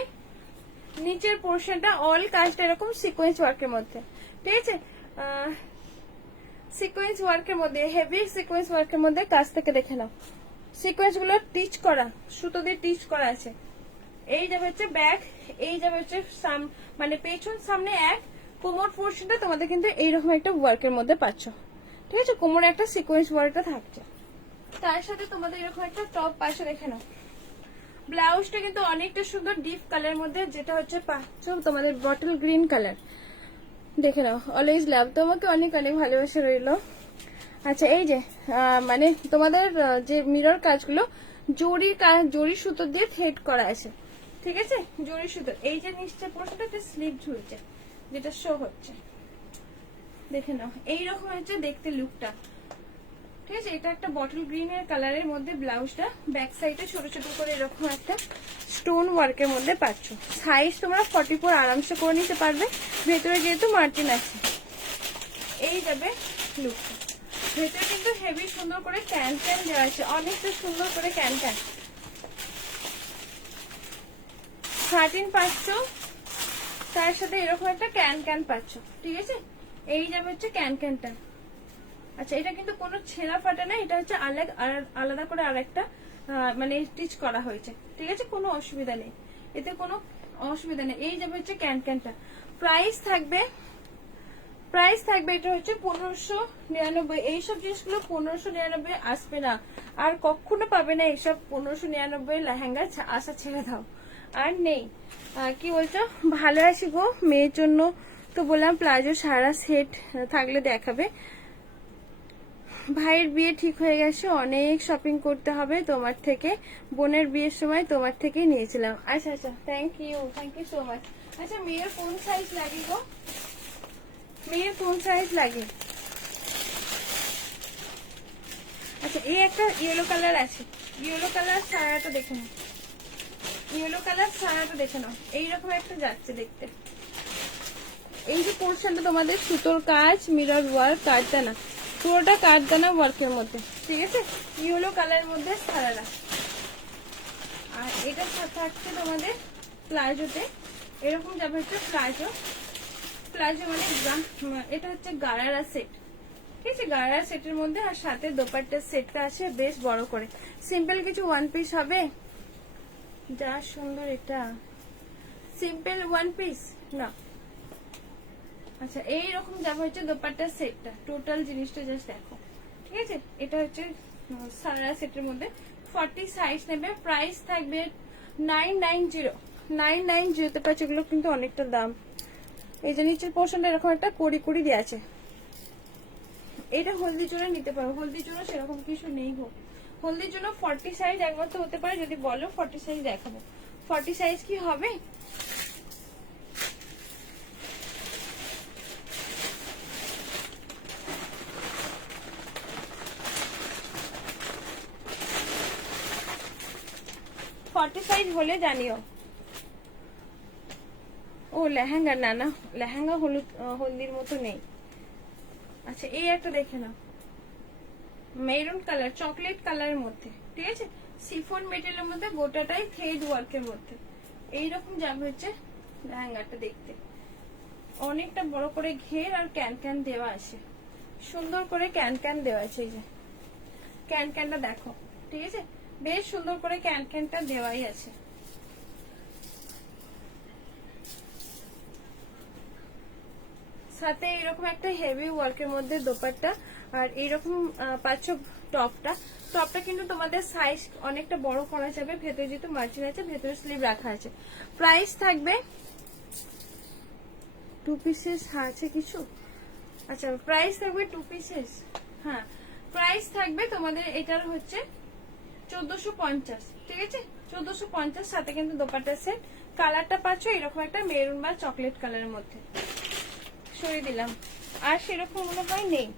নিচের পোর্শনটা অল কাজটা এরকম সিকোয়েন্স ওয়ার্কের মধ্যে, ঠিক আছে। সিকোয়েন্স ওয়ার্কের মধ্যে, হেভি সিকোয়েন্স ওয়ার্কের মধ্যে কাজ থেকে দেখে নাও। সিকোয়েন্স গুলো টিচ করা, সুতো দিয়ে টিচ করা আছে। এই যাবে হচ্ছে ব্যাক, এই যাবে হচ্ছে মানে পেছন সামনে এক। কোমর পোর্শনটা তোমাদের কিন্তু এইরকম একটা ওয়ার্কের মধ্যে পাচ্ছ, ঠিক আছে। কোমরে একটা সিকোয়েন্স ওয়ার্কটা থাকছে, তার সাথে তোমাদের এরকম একটা টপ পাশে দেখে নাও। ব্লাউজটা কিন্তু অনেকটা সুন্দর ডিপ কালার মধ্যে, যেটা হচ্ছে পাচ্ছ তোমাদের বটল গ্রিন কালার, দেখে নাও। অলওয়েজ লাভ, তোমাকে অনেক অনেক ভালোবাসা রইলো। আচ্ছা এই যে মানে তোমাদের যে মিরর কাজগুলো জরি সুতো দিয়ে থ্রেড করা আছে, ঠিক আছে, জরি সুতো। এই যে নিচের পোর্শনটা একটা স্লিভ ঝুলছে, যেটা শো হচ্ছে, দেখে নাও। এইরকম হচ্ছে দেখতে লুকটা, ঠিক আছে। এটা একটা বটল গ্রিন এর কালারের মধ্যে ব্লাউজটা, ব্যাক সাইডে ছোট ছোট করে এরকম একটা স্টোন ওয়ার্কের মধ্যে পাচ্ছ। সাইজ তোমরা 44 আরামসে করে নিতে পারবে, ভেতরে যেহেতু মার্জিন আছে। এই যাবে লুকটা। ভেতরে কিন্তু হেভি সুন্দর করে ক্যান ক্যান দেওয়া আছে, অনেকটা সুন্দর করে ক্যান ক্যান। 13 পাচ্ছ, তার সাথে এরকম একটা ক্যান ক্যান পাচ্ছ, ঠিক আছে। এই যাবে হচ্ছে ক্যান ক্যানটা। আচ্ছা, এটা কিন্তু কোনো ছেঁড়া ফাটা না, এটা হচ্ছে আলাদা করে আরেকটা মানে স্টিচ করা হয়েছে, ঠিক আছে, কোনো অসুবিধা নেই, এতে কোনো অসুবিধা নেই। এই যাবে হচ্ছে ক্যান ক্যানটা। প্রাইস থাকবে এটা হচ্ছে 1599। এইসব জিনিসগুলো 1599 আসবে না, আর কখনো পাবে না এইসব 1599 লেহেঙ্গা। আশা ছেড়ে দাও, আর নেই। কি বলছো, ভালো আছি গো। মেয়ের জন্য তো বললাম প্লাজো সারা সেট থাকলে দেখাবে। ভাইয়ের বিয়ে ঠিক হয়ে গেছে, অনেক শপিং করতে হবে তোমার থেকে, বোনের বিয়ের সময় তোমার থেকেই নিয়েছিলাম। আচ্ছা আচ্ছা, থ্যাংক ইউ সো মাচ। আচ্ছা, মেয়ের কোন সাইজ লাগে গো, মেয়ের কোন সাইজ লাগে? আচ্ছা, এই একটা ইয়েলো কালার আছে, ইয়েলো কালার সারাটা দেখে নাও, ইয়েলো কালার সারাটা দেখে নাও। এইরকম একটা যাচ্ছে দেখতে। এই যে পোর্শনটা তোমাদের সুতোর কাজ, মিরর ওয়ার্ক, কাঠদানা, পুরোটা কাঠদানা ওয়ার্কের মধ্যে, ঠিক আছে, ইয়েলো কালারের মধ্যে সারারা। আর এটা থাকছে তোমাদের প্লাজোতে, এরকম যাবে হচ্ছে প্লাজো। প্লাজো মানে এটা হচ্ছে গারারা সেট, ঠিক আছে, গারারা সেটের মধ্যে। আর সাথে দোপাট্টার সেটটা আসে বেশ বড় করে। সিম্পল কিছু ওয়ান পিস হবে, যা সুন্দর এটা, সিম্পল ওয়ান পিস না। আচ্ছা, এইরকম যাবে হচ্ছে দোপাট্টার সেটটা, টোটাল জিনিসটা জাস্ট দেখো, ঠিক আছে। এটা হচ্ছে সারা সেটের মধ্যে 40 সাইজ নেবে। প্রাইস থাকবে 990 তে পাচ্ছে। এগুলো কিন্তু অনেকটা দাম। এই যে নিচের পোর্শনটা এরকম একটা কড়ি দেওয়া আছে। এটা হলদির জন্য নিতে পারো, হলদির জন্য সেরকম কিছু নেই গো। হলদির জন্য 40 সাইজ একমাত্র হতে পারে, যদি বলো 40 সাইজ দেখাবো। 40 সাইজ কি হবে? সাইজ হলে জানিও। ও লেহেঙ্গা, না না, লেহেঙ্গা হলদির মতো নেই। আচ্ছা, এই একটা দেখে নাও, মেরুন কালার, চকলেট কালারের মধ্যে, ঠিক আছে, সিফন মেটেরিয়ালের মধ্যে, গোটাটাই থ্রেড ওয়ার্কের মধ্যে। এইরকম যাবে হচ্ছে লেহেঙ্গাটা দেখতে, অনেকটা বড় করে ঘের আর ক্যান ক্যান দেওয়া আছে, সুন্দর করে ক্যান ক্যান দেওয়া আছে। এই যে ক্যান ক্যানটা দেখো, ঠিক আছে, বেশ সুন্দর করে ক্যান ক্যানটা দেওয়াই আছে। সাথে এরকম একটা হেভি ওয়ার্কের মধ্যে দোপাট্টা, আর এইরকম পাচ্ছ টপটা কিন্তু তোমাদের সাইজ অনেকটা বড় করা যাবে, ভেতরে যেহেতু মার্জিন আছে, ভেতরে স্লিভ রাখা আছে। প্রাইস থাকবে 2 পিসেস আছে কিছু। আচ্ছা, প্রাইস থাকবে 2 পিসেস, হ্যাঁ, প্রাইস থাকবে তোমাদের এটার হচ্ছে 1450, ঠিক আছে, 1450। সাথে কিন্তু দোপাট্টা সেট। কালারটা পাচ্ছ এরকম একটা মেরুন বা চকলেট কালারের মধ্যে, সরিয়ে দিলাম। আর সেরকম মনে হয় নেই।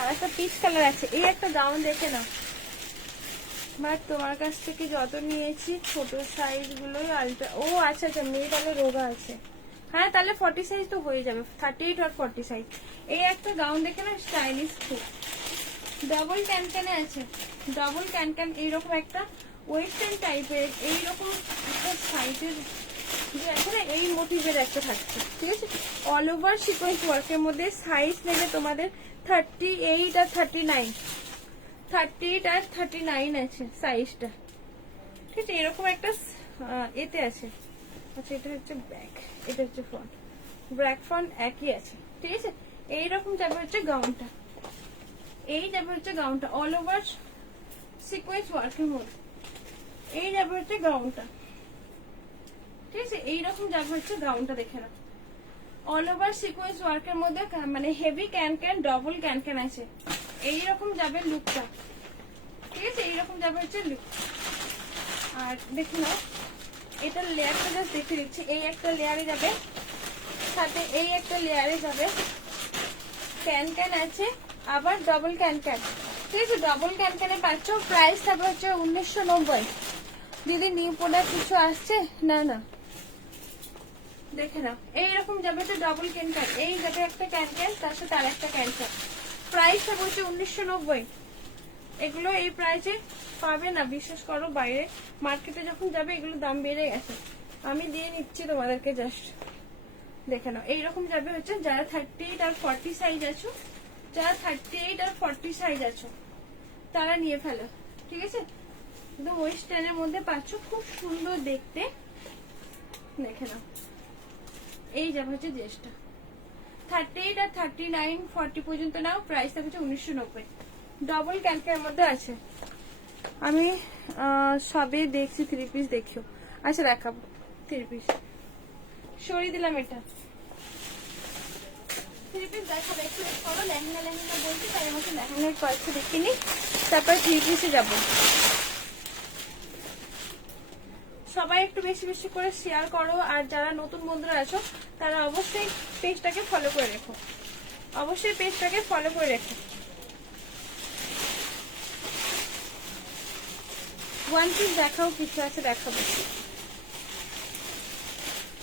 আর একটা পিচ কালার আছে। এই একটা গাউন দেখে নাও, বাট তোমার কাছ থেকে যত নিয়েছি ছোট সাইজ গুলোই আলটা। ও আচ্ছা আচ্ছা, মেয়ে তাহলে রোগা আছে, হ্যাঁ, তাহলে 40 সাইজ তো হয়ে যাবে, 38 আর 40 সাইজ। এই একটা গাউন দেখে না, স্টাইলিশ খুব, ডবল ক্যানক্যানে আছে, ডবল ক্যানক্যান, এইরকম একটা ওয়েস্টার্ন টাইপের, এইরকম একটা সাইজের যে আছে না, এই মোটিভের একটা থাকছে, ঠিক আছে, অল ওভার সিকোয়েন্স ওয়ার্কের মধ্যে। সাইজ নেবে তোমাদের 38 আর 39, 38 আর 39 আছে সাইজটা, ঠিক আছে, এরকম একটা এতে আছে। আচ্ছা, এটা হচ্ছে ব্যাক, এটা হচ্ছে ফ্রন্ট, ব্যাক ফ্রন্ট একই আছে, ঠিক আছে। এইরকম যাবে হচ্ছে গাউনটা, এই যাবে হচ্ছে গাউনটা অল ওভার সিকোয়েন্স ওয়ার্কের মধ্যে। এই যাবে হচ্ছে গাউনটা, ঠিক আছে, এইরকম যাবে হচ্ছে গাউনটা, দেখে নাও, অল ওভার সিকোয়েন্স ওয়ার্কের মধ্যে মানে heavy can can double can can আছে। এইরকম যাবে লুকটা, ঠিক আছে? এইরকম যাবে হচ্ছে লুক। আর দেখে নাও এটার লেয়ারটা জাস্ট দেখে দিচ্ছি। এই একটা লেয়ারে যাবে, সাথে এই একটা লেয়ারে যাবে ক্যান ক্যান আছে, আবার ডবল ক্যান ক্যান, ঠিক আছে? ডবল ক্যান ক্যানে পাচ্ছ। প্রাইস থাকবে হচ্ছে 1990। দিদি নিউ প্রোডাক্ট কিছু আসছে? না না, দেখে নাও এইরকম যাবে তো ডবল ক্যান ক্যান। এই যাবে একটা ক্যান ক্যান, তার সাথে আর একটা ক্যান ক্যান। প্রাইস থাকবে হচ্ছে 1990। এগুলো এই প্রাইসে পাবে না, বিশ্বাস করো। বাইরে মার্কেটে যখন যাবে এগুলো দাম বেড়ে গেছে। আমি দিয়ে নিচ্ছি তোমাদেরকে, জাস্ট দেখে নাও। এইরকম যাবে হচ্ছে যারা 38 আর 40 সাইজ আছো, যারা 38 আর 40 সাইজ আছো তারা নিয়ে ফেলো, ঠিক আছে? একদম ওয়েস্টার্নের মধ্যে পাচ্ছ, খুব সুন্দর দেখতে। দেখে নাও এই যাবে হচ্ছে ড্রেসটা। 38 আর 39 40 পর্যন্ত নাও। প্রাইস থাকছে 1990। ডবল ক্যালকের মধ্যে আছে। আমি সবে দেখছি 3 পিস, দেখিও। আচ্ছা দেখাবো 3 পিস, সরিয়ে দিলাম এটা। 3 পিস দেখাবো, একটু wait করো। লেহেঙ্গা লেহেঙ্গা বলছি, তাই আমাকে লেহেঙ্গার কয়েকটা দেখে নি, তারপর 3 পিসে যাবো। সবাই একটু বেশি বেশি করে শেয়ার করো। আর যারা নতুন বন্ধুরা আছো তারা অবশ্যই পেজটাকে ফলো করে রেখো, অবশ্যই পেজটাকে ফলো করে রেখো। ওয়ান পিস দেখাও, কিছু আছে দেখাবো।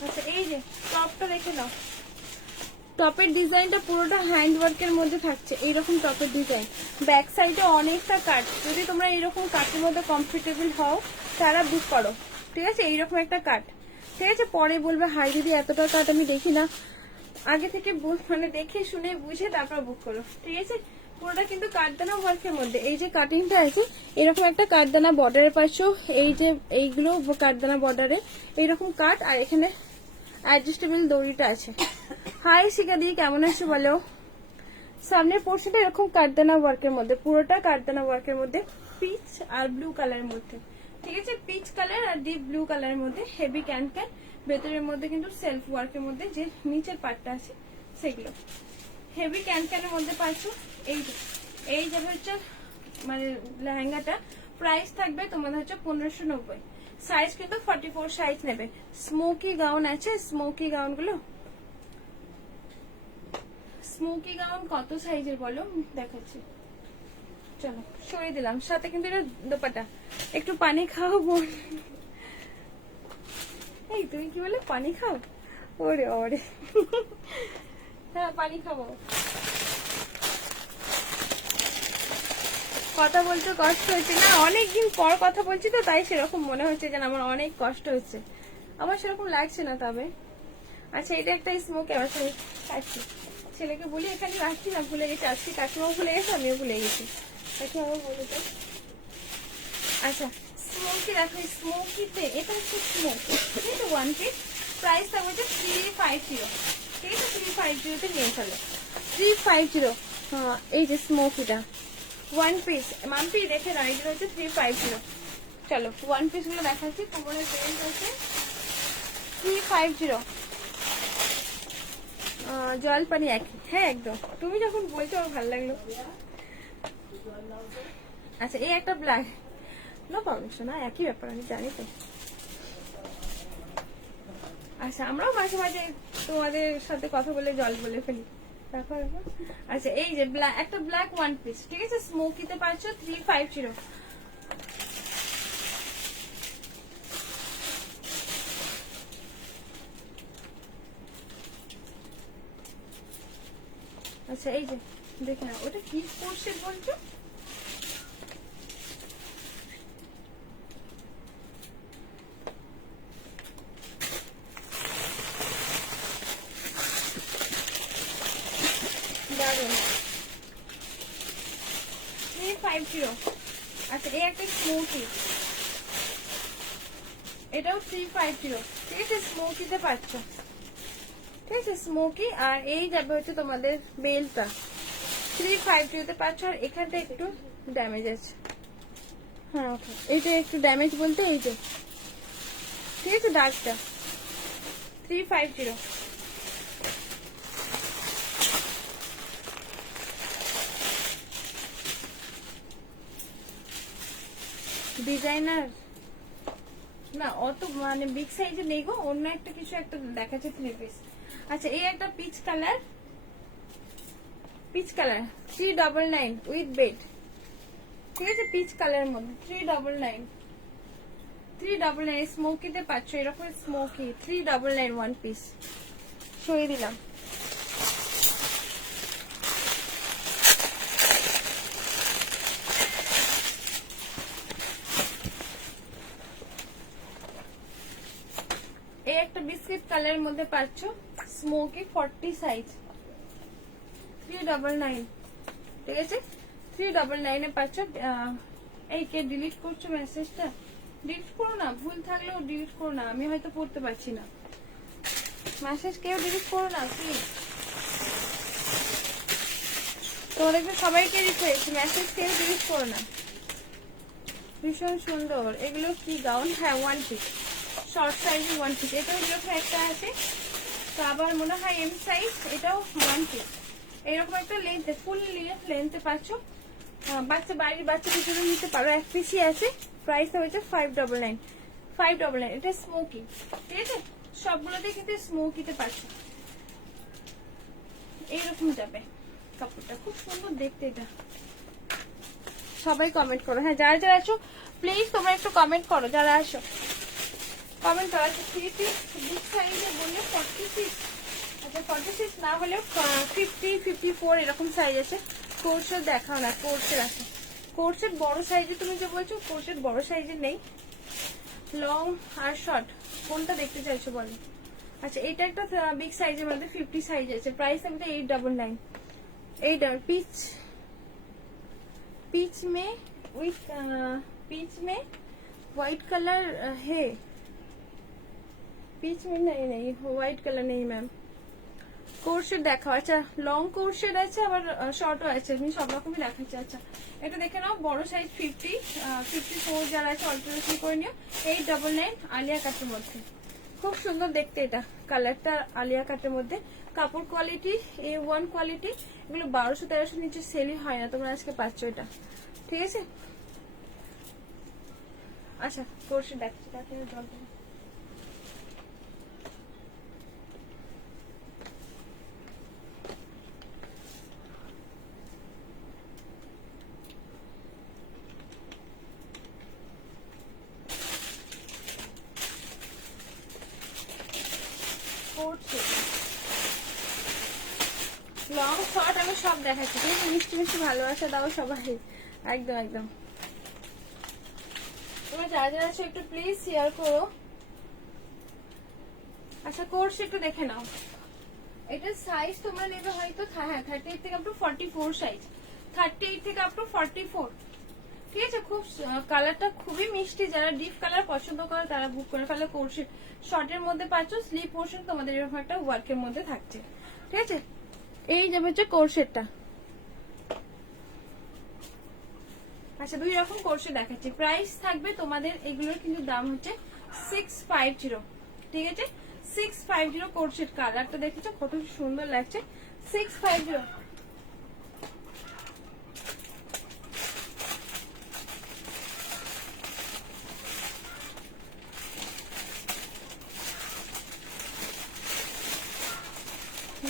আচ্ছা এই যে টপটা দেখে নাও। টপের ডিজাইনটা পুরোটা হ্যান্ড ওয়ার্কের মধ্যে থাকছে। এইরকম টপের ডিজাইন, ব্যাক সাইডে অনেকটা কাট। যদি তোমরা এইরকম কাটের মধ্যে কমফোর্টেবল হও তারা বুক করো, ঠিক আছে? এইরকম একটা কাট, ঠিক আছে? পরে বলবে হাই দিদি এতটা কাট আমি দেখি না। আগে থেকে মানে দেখে শুনে বুঝে তারপর বুক করো, ঠিক আছে? পুরোটা কিন্তু কাঠদানা ওয়ার্কের মধ্যে। এই যে কাটিংটা আছে এরকম একটা কাঠদানা বর্ডারের পাশেও, এই যে এইগুলো কাঠদানা বর্ডারে এইরকম কাট, আর এখানে অ্যাডজাস্টেবল দড়িটা আছে। হাই শিখা দি, কেমন আছো বলো? সামনের পোর্শনটা এরকম কাঠদানা ওয়ার্কের মধ্যে, পুরোটা কাঠদানা ওয়ার্কের মধ্যে, পিচ আর ব্লু কালারের মধ্যে, ঠিক আছে? পিচ কালার আর ডিপ ব্লু কালারের মধ্যে হেভি ক্যান ক্যান। ভেতরের মধ্যে কিন্তু সেলফ ওয়ার্কের মধ্যে যে নিচের পার্টটা আছে সেগুলো হেভি ক্যান ক্যানের মধ্যে পাচ্ছো। এই যাবে হচ্ছে মানে লেহেঙ্গাটা। প্রাইস থাকবে তোমাদের হচ্ছে 1590। সাইজ কিন্তু 44 সাইজ নেবে। স্মোকি গাউন আছে, স্মোকি গাউন গুলো, স্মোকি গাউন কত সাইজের বলো দেখাচ্ছি। চলো সরিয়ে দিলাম। সাথে কিন্তু এটা দোপাটা। একটু পানি খাও বোন। এই তুমি কি বলে পানি খাও? ওরে ওরে, হ্যাঁ পানি খাবো। কথা বলতে কষ্ট হচ্ছে না, অনেকদিন পর কথা বলছি তো, তাই সেরকম মনে হচ্ছে যেন আমার অনেক কষ্ট হচ্ছে। আমার সেরকম লাগছে না তবে। আচ্ছা এটা একটা স্মোক, আমার সাথে খাচ্ছি। ছেলেকে বলি এখানে রাখছি না, ভুলে গেছি। আজকে কাকিমাও ভুলে গেছে, আমিও ভুলে গেছি। কাকিমা বলে তো। আচ্ছা স্মোকি দেখো, স্মোকিতে এটা হচ্ছে স্মোক, ঠিক আছে? One piece. প্রাইস থাকবে হচ্ছে 350, ঠিক আছে? 350 নিয়ে চলো। 350। হ্যাঁ এই যে স্মোকিটা ওয়ান পিস। মাম্পি দেখে না, এটা হচ্ছে 350। চলো ওয়ান পিস গুলো দেখাচ্ছি। কোমরের বেল্ট হচ্ছে 350। জল পানি একই, হ্যাঁ একদম। তুমি যখন বলছো আমার ভালো লাগলো। আচ্ছা এই একটা ব্ল্যাক, নো প্রবলেম শোনা, একই ব্যাপার আমি জানি তো। আচ্ছা আমরাও মাঝে মাঝে তোমাদের সাথে কথা বলে জল বলে ফেলি। আচ্ছা এই যে একটা ব্ল্যাক ওয়ান পিস, ঠিক আছে? স্মোকিতে পাচ্ছ 350। আচ্ছা এই যে দেখে না, ওটা কি করছে বলছো? দারুন 350। আচ্ছা এই একটা স্মোকি, এটাও 350, ঠিক আছে? স্মোকিতে পাচ্ছ, ঠিক আছে? স্মোকি। আর এই যাবে হচ্ছে তোমাদের বেলটা 350 পাচ্ছ। আর এখানটা একটু ড্যামেজ আছে, হ্যাঁ ওকে। এইটা একটু ড্যামেজ বলতে এই যে, ঠিক আছে? ডার্কটা 350। ডিজাইনার না, অত মানে বিগ সাইজে নেই গো, অন্য একটা কিছু একটা দেখাচ্ছে 3 পিস। আচ্ছা এই একটা পিচ কালার 399 উইথ বেড, ঠিক আছে? পিচ কালারের মধ্যে 399 স্মোকিতে পাচ্ছ, এরকম স্মোকি 399 ওয়ান পিস সরিয়ে দিলাম। এই একটা বিস্কিট কালারের মধ্যে পাচ্ছ স্মোকি 40 সাইজ 399, ঠিক আছে? 399 এ পাচ্ছ। এই কে ডিলিট করছো মেসেজটা? ডিলিট করো না, ভুল থাকলেও ডিলিট করো না, আমি হয়তো পড়তে পারছি না। মেসেজ কেউ ডিলিট করো না প্লিজ। তোমাদেরকে সবাইকে রিকোয়েস্ট, মেসেজ কেউ ডিলিট করো না। ভীষণ সুন্দর এগুলো। কি গাউন? হ্যাঁ ওয়ান পিস, শর্ট সাইজের ওয়ান পিস। এটাও এরকম একটা আছে, তো আবার মনে হয় এম সাইজ, এটাও ওয়ান পিস। এরকম একটা লেন্থ, ফুল লেন্থে পাচ্ছ। বাচ্চা বাড়ির বাচ্চা কিছু নিতে পারো, এক পিসই আছে। প্রাইস হয়েছে 599। এটা স্মোকি, ঠিক আছে? সবগুলোতে কিন্তু স্মোকিতে পাচ্ছ, এইরকম যাবে কাপড়টা, খুব সুন্দর দেখতে। এটা সবাই কমেন্ট করো, হ্যাঁ যারা যারা আছো প্লিজ তোমরা একটু কমেন্ট করো, যারা আসো কমেন্ট করো। আচ্ছা 3 পিস বিগ সাইজে বললে 46, আচ্ছা 46 না হলেও 50, 54 এরকম সাইজ আছে। কোর্সের দেখাও না, কোর্সের আছে। কোর্সের বড় সাইজে তুমি যে বলছো, কোর্সের বড় সাইজে নেই। লং আর শর্ট কোনটা দেখতে চাইছো বলো? আচ্ছা এটা একটা বিগ সাইজের মধ্যে 50 সাইজ আছে, প্রাইস আমাদের 899। এইটা पीच में विथ पीच में व्हाइट कलर है। पीच में नहीं व्हाइट कलर नहीं मैम। কোর্সের দেখাও। আচ্ছা লং কোর্সের আছে, আবার শর্টও আছে, আমি সব রকমই দেখাচ্ছি। আচ্ছা এটা দেখে নাও, বড় সাইজ 50, 54 যারা আছে অল্টারেশন করে নিও। 899 আলিয়া কাটের মধ্যে, খুব সুন্দর দেখতে। এটা কালারটা আলিয়া কাটের মধ্যে। কাপড় কোয়ালিটি A1 কোয়ালিটি, এগুলো 1200-1300 নিচে সেলই হয় না, তোমরা আজকে পাচ্ছ এটা, ঠিক আছে? আচ্ছা কোর্সের দেখছি, তাতে জল দেবো। লং শর্ট আমি সব দেখাচ্ছি, ঠিক আছে? মিষ্টি মিষ্টি ভালোবাসা দাও সবাই, একদম একদম। তোমরা যারা যারা আছো একটু প্লিজ শেয়ার করো। আচ্ছা কোর্স একটু দেখে নাও। এটা সাইজ তোমরা নেবে হয়তো, হ্যাঁ 38 থেকে আপ টু 44 সাইজ, 38 থেকে আপ টু 44, ঠিক আছে? খুব কালারটা খুবই মিষ্টি, যারা ডিপ কালার পছন্দ করে তারা বুক করে ফেলে। কোর্সের শর্টের মধ্যে পাচ্ছ, স্লিপ পোর্শন তোমাদের এরকম একটা ওয়ার্কের মধ্যে থাকছে, ঠিক আছে? এই যাবে হচ্ছে কোর্সেরটা। আচ্ছা দুই রকম কোর্সে দেখাচ্ছি, প্রাইস থাকবে তোমাদের এগুলোর কিন্তু দাম হচ্ছে 650, ঠিক আছে? 650 কোর্সের। কালারটা দেখেছো কত সুন্দর লাগছে, 650।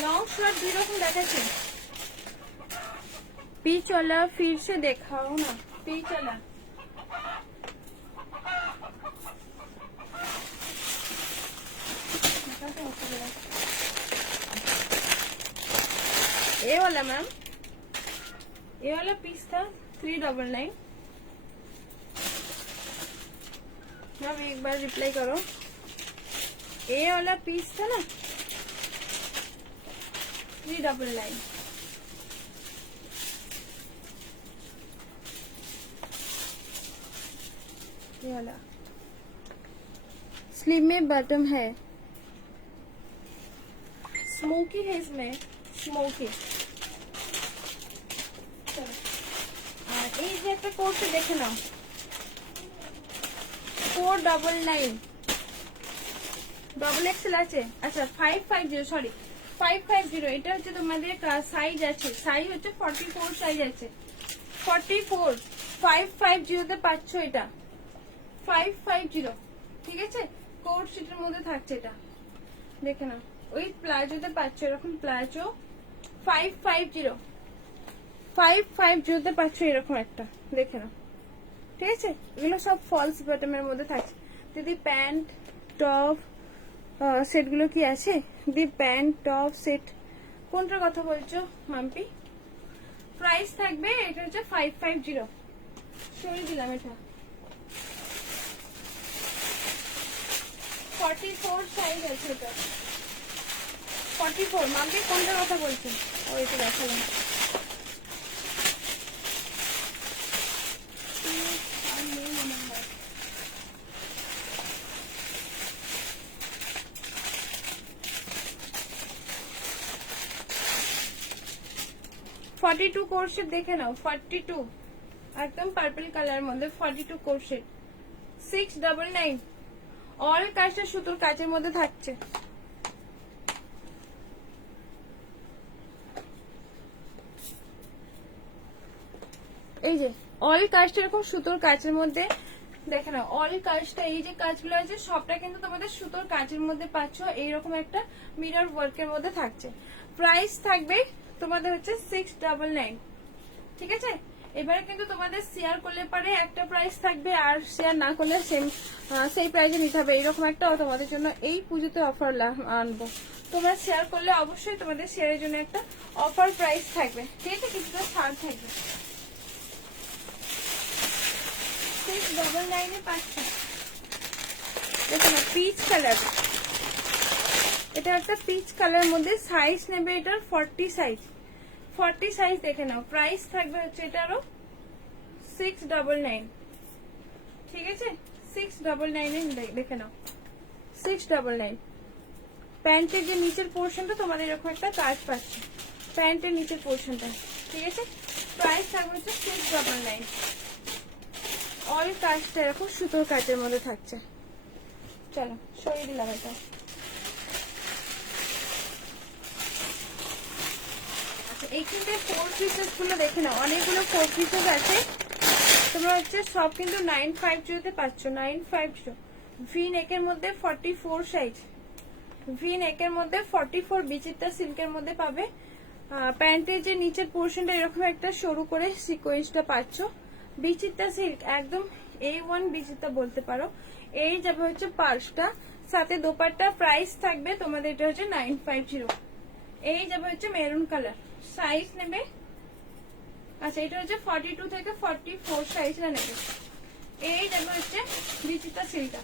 लॉन्ग शर्ट दुई रकम देखाচ্ছে। पीच वाला फिर से देखाओ ना, पीच वाला ये वाला मैम, ये वाला पीस था 399। मैम एक बार रिप्लाई करो, ये वाला पीस था ना 399। ये वाला स्लीव में बटन है, स्मोकी है इसमें, स्मोकी। আর এই যে একটা কোর্সে দেখে নাও 499 ডবল এক্সেল আছে। আচ্ছা 550 সরি 550, এটা হচ্ছে তোমাদের সাইজ আছে, সাইজ হচ্ছে 44 সাইজ আছে, 44 550 তে পাচ্ছ এটা 550, ঠিক আছে? কোট সেটের মধ্যে থাকছে এটা, দেখে নাও। ওই প্লাজোতে পাচ্ছ এরকম প্লাজো, 550তে পাচ্ছ এরকম একটা, দেখে নাও, ঠিক আছে? এগুলো সব ফলস বটমের মধ্যে থাকছে। দিদি প্যান্ট টপ সেটগুলো কি আছে? দিদি প্যান্ট টপ সেট কোনটার কথা বলছো মাম্পি? প্রাইস থাকবে, এটা হচ্ছে 550, সরিয়ে দিলাম এটা। 44 সাইজ আছে এটা, 44। মাম্পি কোনটার কথা বলছেন? ও এটা দেখালাম। আর নেই মনে হয়। 42 কোর্সেট দেখে নাও, 42 একদম পার্পল কালার মধ্যে 42 কোর্সেট, 699। অল কাজটা সুতোর কাজের মধ্যে থাকছে। এই যে অল কাজটা এরকম সুতোর কাজের মধ্যে, দেখে নাও অল কাজটা, এই যে কাজগুলো আছে সবটা কিন্তু তোমাদের সুতোর কাজের মধ্যে পাচ্ছ, এইরকম একটা মিরর ওয়ার্কের মধ্যে থাকছে। প্রাইস থাকবে তোমাদের হচ্ছে 699, ঠিক আছে? এবারে কিন্তু তোমাদের শেয়ার করলে পারে একটা প্রাইস থাকবে, আর শেয়ার না করলে সেই প্রাইসে নিতে হবে, এইরকম একটা তোমাদের জন্য এই পুজোতে অফার আনবো। তোমরা শেয়ার করলে অবশ্যই তোমাদের শেয়ারের জন্য একটা অফার প্রাইস থাকবে, ঠিক আছে? কিছুটা ছাড় থাকবে। 699 পাচ্ছি, দেখো না পিচ কালার, এটা একটা পিচ কালার মধ্যে। সাইজ নেবে এটার 40 সাইজ, 40 সাইজ দেখে নাও। প্রাইস থাকবে হচ্ছে এটারও 699, ঠিক আছে? 699 দেখে নাও, 699। প্যান্টের যে নিচের পোর্শনটা তোমার এরকম একটা কাজ পাচ্ছে, প্যান্টের নিচের পোর্শনটা, ঠিক আছে? প্রাইস থাকবে হচ্ছে 699। অল কাজটা এরকম সুতোর কাজের মধ্যে থাকছে। চলো সরিয়ে দিলাম এটা। আচ্ছা এইখানটা 4 পিসেস গুলো দেখে নাও, অনেকগুলো 4 পিসেস আছে। তোমরা হচ্ছে সব কিন্তু 950 পাচ্ছ, 950। ভি নেকের মধ্যে 44 সাইজ, ভি নেকের মধ্যে 44 বিচিত্রা সিল্কের মধ্যে পাবে। প্যান্টের যে নিচের পোর্শনটা এরকম একটা সরু করে সিকোয়েন্সটা পাচ্ছ, বিচিত্রা সিল্ক, একদম A1 বিচিত্রা বলতে পারো। এই যাবে হচ্ছে পার্সটা, সাথে দোপাট্টা। প্রাইস থাকবে তোমাদের এটা হচ্ছে 950। এই যাবে হচ্ছে মেরুন কালার, সাইজ নেবে, আচ্ছা এটা হচ্ছে 42 থেকে 44 সাইজটা নেবে। এই যাবে হচ্ছে বিচিত্রা সিল্কটা,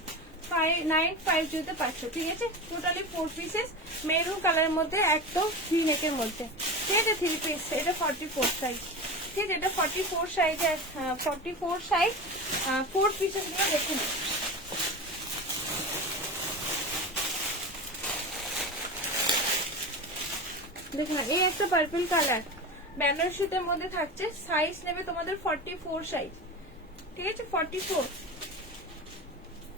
950 পাচ্ছ, ঠিক আছে? টোটালি 4 পিসেস মেরুন কালারের মধ্যে, একদম ভি নেকের মধ্যে, ঠিক আছে? 3 পিস, এটা 44 সাইজ, ঠিক আছে? এটা 44 সাইজে, 44 সাইজ 4 পিসেস গুলো দেখে নিই। দেখুন এই একটা পার্পল কালার বেনারসিতের মধ্যে থাকছে, সাইজ নেবে তোমাদের 44 সাইজ, ঠিক আছে?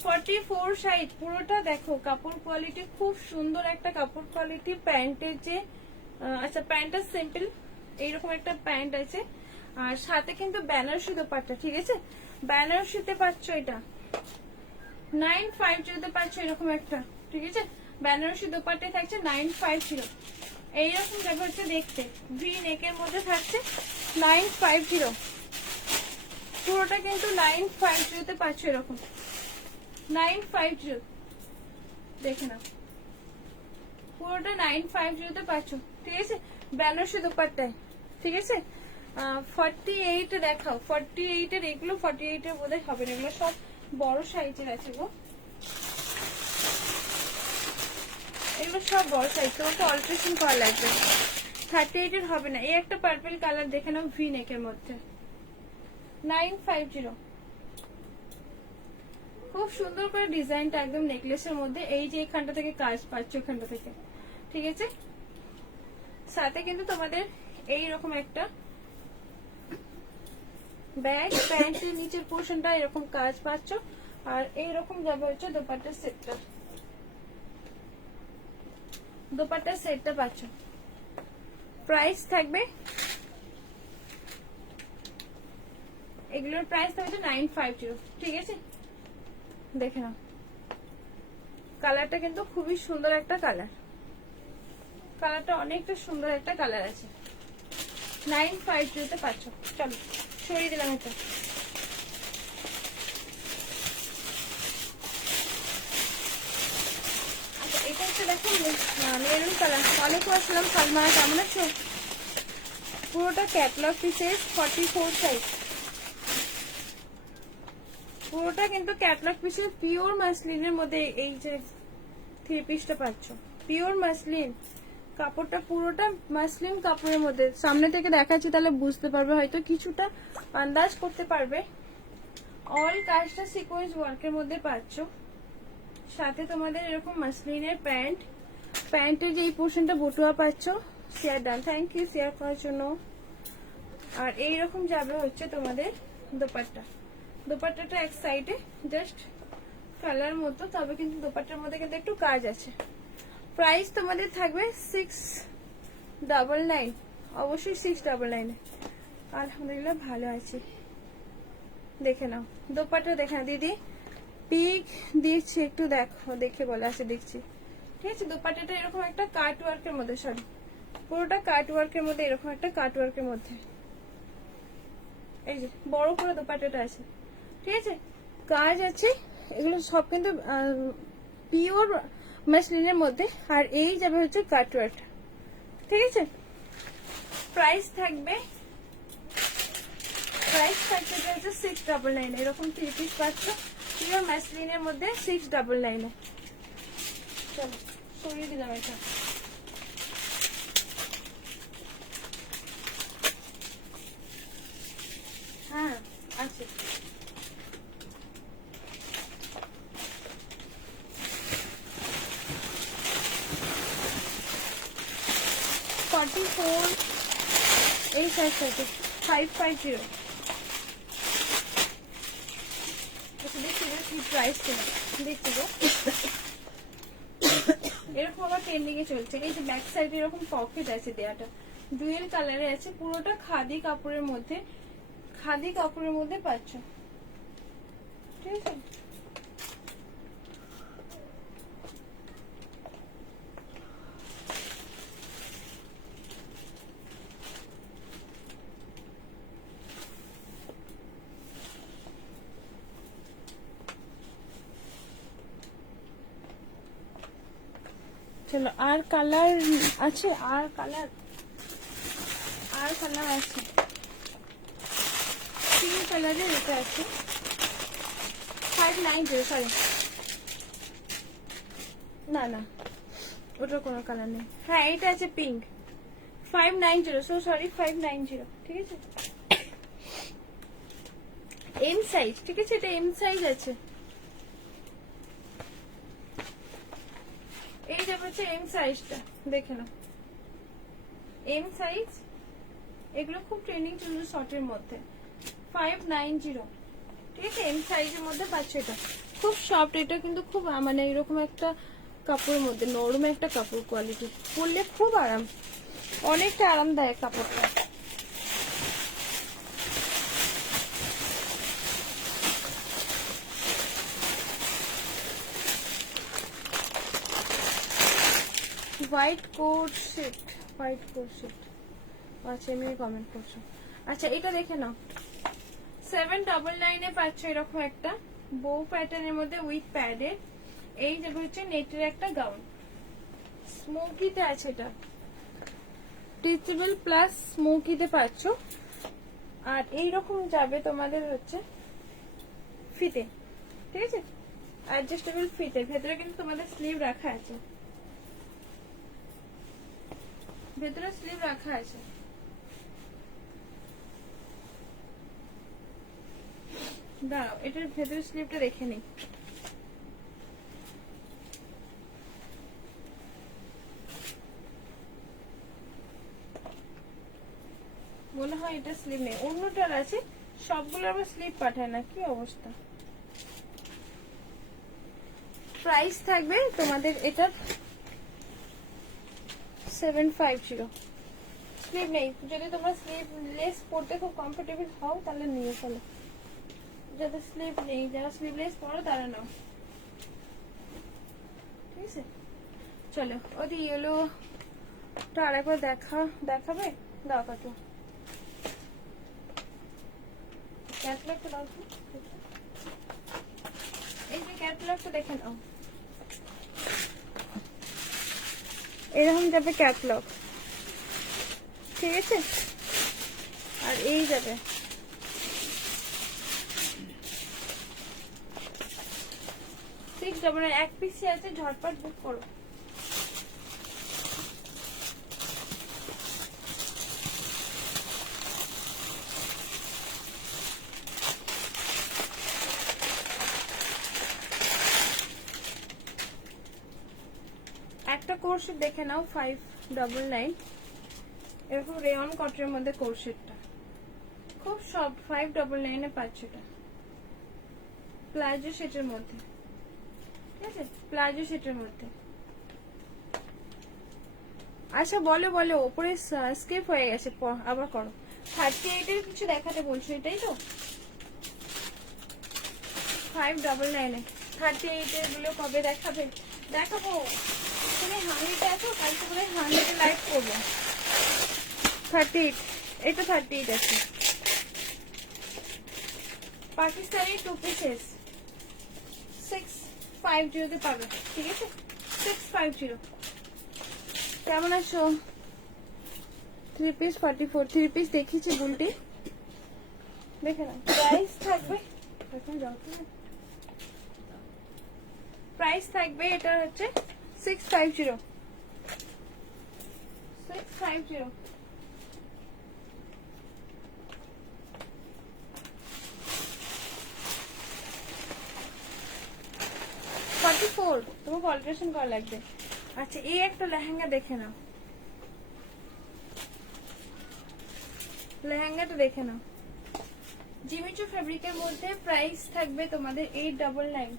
44 সাইজ পুরোটা। দেখো কাপড় কোয়ালিটি খুব সুন্দর একটা কাপড় কোয়ালিটি। প্যান্টের যে আচ্ছা প্যান্টটা সিম্পল এইরকম একটা প্যান্ট আছে, আর সাথে কিন্তু বেনারসি দোপাট্টা, ঠিক আছে? বেনারসিতে পাচ্ছ এটা 950 পাচ্ছ এরকম একটা, ঠিক আছে? বেনারসি দোপাট্টায় থাকছে 950, এইরকম যাবে হচ্ছে দেখতে, ভি নেকের মধ্যে থাকছে 950, পুরোটা কিন্তু 950 পাচ্ছ এরকম, 950 দেখে নাও, পুরোটা 950 পাচ্ছ, ঠিক আছে? বেনারসি দোপাট্টায়, ঠিক আছে? 48 দেখাও, 48 এর এগুলো 48 এর বোধহয় হবে না, এগুলো সব বড় সাইজের আছে গো, এগুলো সব বড় সাইজ, তোমাকে অল্টারেশন করা লাগবে। 38 এর হবে না। এই একটা পার্পল কালার দেখে নাও ভি নেকের মধ্যে, 950। খুব সুন্দর করে ডিজাইনটা একদম নেকলেসের মধ্যে, এই যে এখানটা থেকে কাজ পাচ্ছ, এখানটা থেকে, ঠিক আছে? সাথে কিন্তু তোমাদের এইরকম একটা ব্যাগ, প্যান্টের নিচের পোর্শনটা এরকম কাজ পাচ্ছ, আর এইরকম যাবে হচ্ছে দোপাট্টার সেটটা, দোপাট্টার সেটটা পাচ্ছ। প্রাইস থাকবে, এগুলোর প্রাইস থাকবে 950, ঠিক আছে? দেখে নাও, কালারটা কিন্তু খুবই সুন্দর একটা কালার, কালারটা অনেকটা সুন্দর একটা কালার আছে। 950 পাচ্ছ। চলো সরিয়ে দিলাম এটা। আচ্ছা এটা হচ্ছে দেখো মেরুন কালার। ওয়ালাইকুম আসসালাম সালমা, কেমন আছো? পুরোটা ক্যাটলগ পিসেস 44 সাইজ, পুরোটা কিন্তু ক্যাটলগ পিসেস পিওর মাসলিনের মধ্যে। এই যে থ্রি পিসটা পাচ্ছ পিওর মাসলিন, কাপড়টা পুরোটা মাসলিন কাপড়ের মধ্যে। সামনে থেকে দেখাচ্ছি তাহলে বুঝতে পারবে, হয়তো কিছুটা আন্দাজ করতে পারবে। অল কাজটা সিকোয়েন্স ওয়ার্কের মধ্যে পাচ্ছ, সাথে তোমাদের এরকম মাসলিনের প্যান্ট, প্যান্টের যে এই পোর্শনটা বটুয়া পাচ্ছ। Share done, thank you share করার জন্য। আর এইরকম যাবে হচ্ছে তোমাদের দোপাট্টা, দোপাট্টাটা এক সাইডে জাস্ট কালার মতো, তবে কিন্তু দোপাট্টার মধ্যে কিন্তু একটু কাজ আছে। প্রাইস তোমাদের থাকবে 699, অবশ্যই 699। আলহামদুলিল্লাহ ভালো আছি। দেখে নাও দোপাট্টা, দেখে নাও দিদি, পিক দিচ্ছি একটু দেখো, দেখে বলে আছে দেখছি। ঠিক আছে, দোপাট্টাটা এরকম একটা কাট ওয়ার্কের মধ্যে, সরি পুরোটা কাট ওয়ার্কের মধ্যে, এরকম একটা কাট ওয়ার্কের মধ্যে। এই যে বড় করে দোপাট্টাটা আছে, ঠিক আছে, কাজ আছে। এগুলো সব কিন্তু পিওর মাসলিনের মধ্যে। আর এই যাবে হচ্ছে কাটওয়ার্ক, ঠিক আছে। প্রাইস থাকবে, প্রাইস থাকবে হচ্ছে 699। এরকম থ্রি পিস পাচ্ছ পিওর মাসলিনের মধ্যে 699। চলো সরিয়ে দিলাম এটা। হ্যাঁ আছে, এই সাইজ আছে 550। দেখছি কি প্রাইস ছিল, দেখছি গো। এরকম আবার ট্রেন্ডিং এ চলছে। এই যে ব্যাক সাইডে এরকম পকেট আছে দেয়াটা, ডুয়েল কালারে আছে, পুরোটা খাদি কাপড়ের মধ্যে, খাদি কাপড়ের মধ্যে পাচ্ছ, ঠিক আছে। চলো আর কালার আছে, আর কালার আছে, পিঙ্ক কালারের এটা আছে 590, সরি না না ওটার কোনো কালার নেই। হ্যাঁ এটা আছে পিঙ্ক 590, সো সরি 590, ঠিক আছে। এম সাইজ, ঠিক আছে, এটা এম সাইজ আছে। এই যে হচ্ছে এম সাইজটা, দেখে নাও এম সাইজ। এগুলো খুব ট্রেন্ডিং চলছে শর্টের মধ্যে, 590, ঠিক আছে। এম সাইজের মধ্যে পাচ্ছে, এটা খুব সফট, এটা কিন্তু খুব মানে এরকম একটা কাপড়ের মধ্যে, নরম একটা কাপড়, কোয়ালিটি, পরলে খুব আরাম, অনেকটা আরামদায়ক কাপড়টা। White coat set, white coat set, আচ্ছা এমনি কমেন্ট করছো। আচ্ছা এটা দেখে নাও, 799 পাচ্ছ এরকম একটা বউ প্যাটার্নের মধ্যে উইথ প্যাডের। এই যাবে হচ্ছে নেটের একটা গাউন, স্মোকিতে আছে, এটা স্ট্রেচেবল প্লাস স্মোকিতে পাচ্ছ। আর এইরকম যাবে তোমাদের হচ্ছে ফিতে, ঠিক আছে, অ্যাডজাস্টেবল ফিতে। ভেতরে কিন্তু তোমাদের স্লিভ রাখা আছে, ভেতরে স্লিভ রাখা আছে। দাঁড়াও এটার ভেতরে স্লিভটা রেখে নেই। মনে হয় এটা স্লিভ নেই, অন্যটার আছে, সবগুলো আবার স্লিভ পাঠায় না, কি অবস্থা। প্রাইস থাকবে তোমাদের এটা 750, স্লিভ নেই। যদি তোমরা স্লিভলেস পরতে খুব কমফোর্টেবল হও তাহলে নিয়ে চলো। যাদের স্লিভ নেই, যারা স্লিভলেস পরো তারা নাও, ঠিক আছে। চলো ওদি ইয়েলোটা আরেকবার দেখাবে, দাও কাটু ক্যাটলগটা দাও তো। এই যে ক্যাটলগটা দেখে নাও, এরকম যাবে ক্যাটলগ, ঠিক আছে। আর এই যাবে মানে এক পিসি আছে, ঝটপট বুক করো। একটা কোর্সেট দেখে নাও 599, এরকম রেয়ন কটনের মধ্যে কোর্সেটটা খুব সফট, 599 এ পাচ্ছে এটা, প্লাজো সেটের মধ্যে, ঠিক আছে, প্লাজো সেটের মধ্যে। আচ্ছা বলো বলো, ওপরে স্কিপ হয়ে গেছে, আবার করো। 38 এর কিছু দেখাতে বলছো, এটাই তো 599 এ। 38 এর গুলো কবে দেখাবে? দেখাবো, তুমি হান্ড্রেডে আছো, কালকে বলে 100 লাইভ করবো। 38, এটা 38 আছে, পাকিস্তানি 2 পিসেস 650 তে পাবে, ঠিক আছে, 650। কেমন আছো? 3 পিস 44, 3 পিস দেখিয়েছি বুলটি, দেখে না। প্রাইস থাকবে, প্রাইস থাকবে এটা হচ্ছে 650, 650। তোমাকে অল্টারেশন করা লাগবে। আচ্ছা এই একটা লেহেঙ্গা দেখে নাও, লেহেঙ্গাটা দেখে নাও, জিমিচু ফেব্রিকের মধ্যে। প্রাইস থাকবে তোমাদের 899।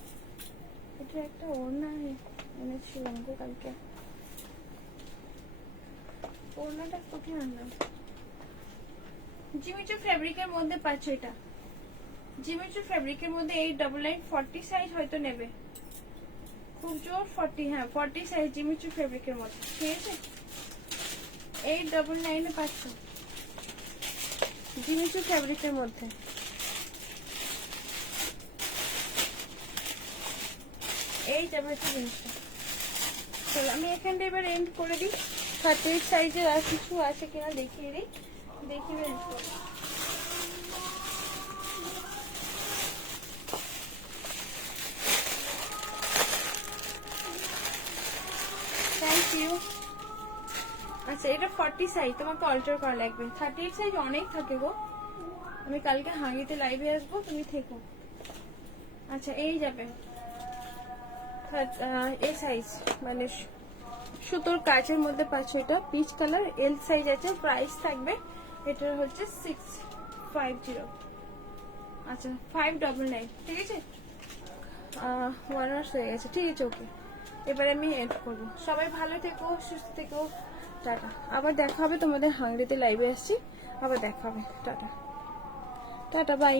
এটা একটা ওড়না এনেছিলাম গো কালকে, ওড়নাটা কোথায় আনলাম? জিমিচু ফেব্রিকের মধ্যে পাচ্ছ এটা, জিমিচু ফেব্রিকের মধ্যে 899, 40 সাইজ হয়তো নেবে, খুব জোর 40, হ্যাঁ 40 সাইজ জিমিচু ফেব্রিকের মধ্যে, ঠিক আছে। 899 এ পাচ্ছ জিমিচু ফেব্রিকের মধ্যে। এই যাবে হচ্ছে জিনিসটা। চলো আমি এখানটা এবার এন্ড করে দিই। 38 সাইজের আর কিছু আছে কিনা দেখিয়ে দিই, দেখিয়ে এন্ড করবো। Thank you. আচ্ছা এটা 40 সাইজ, তোমাকে অল্টার করা লাগবে। 38 সাইজ অনেক থাকে গো, আমি কালকে হাঙ্গিতে লাইভে আসবো, তুমি থেকো। আচ্ছা এই যাবে এই সাইজ, মানে সুতোর কাচের মধ্যে পাচ্ছ, এটা পিচ কালার, এল সাইজ আছে। প্রাইস থাকবে এটার হচ্ছে 650, আচ্ছা 599, ঠিক আছে। 1 আওয়ার হয়ে গেছে, ঠিক আছে ওকে। এবারে আমি এড করবো। সবাই ভালো থেকো, সুস্থ থেকো, টাটা। আবার দেখা হবে, তোমাদের হাঙ্গরিতে লাইভে আসছি, আবার দেখা হবে, টাটা টাটা বাই।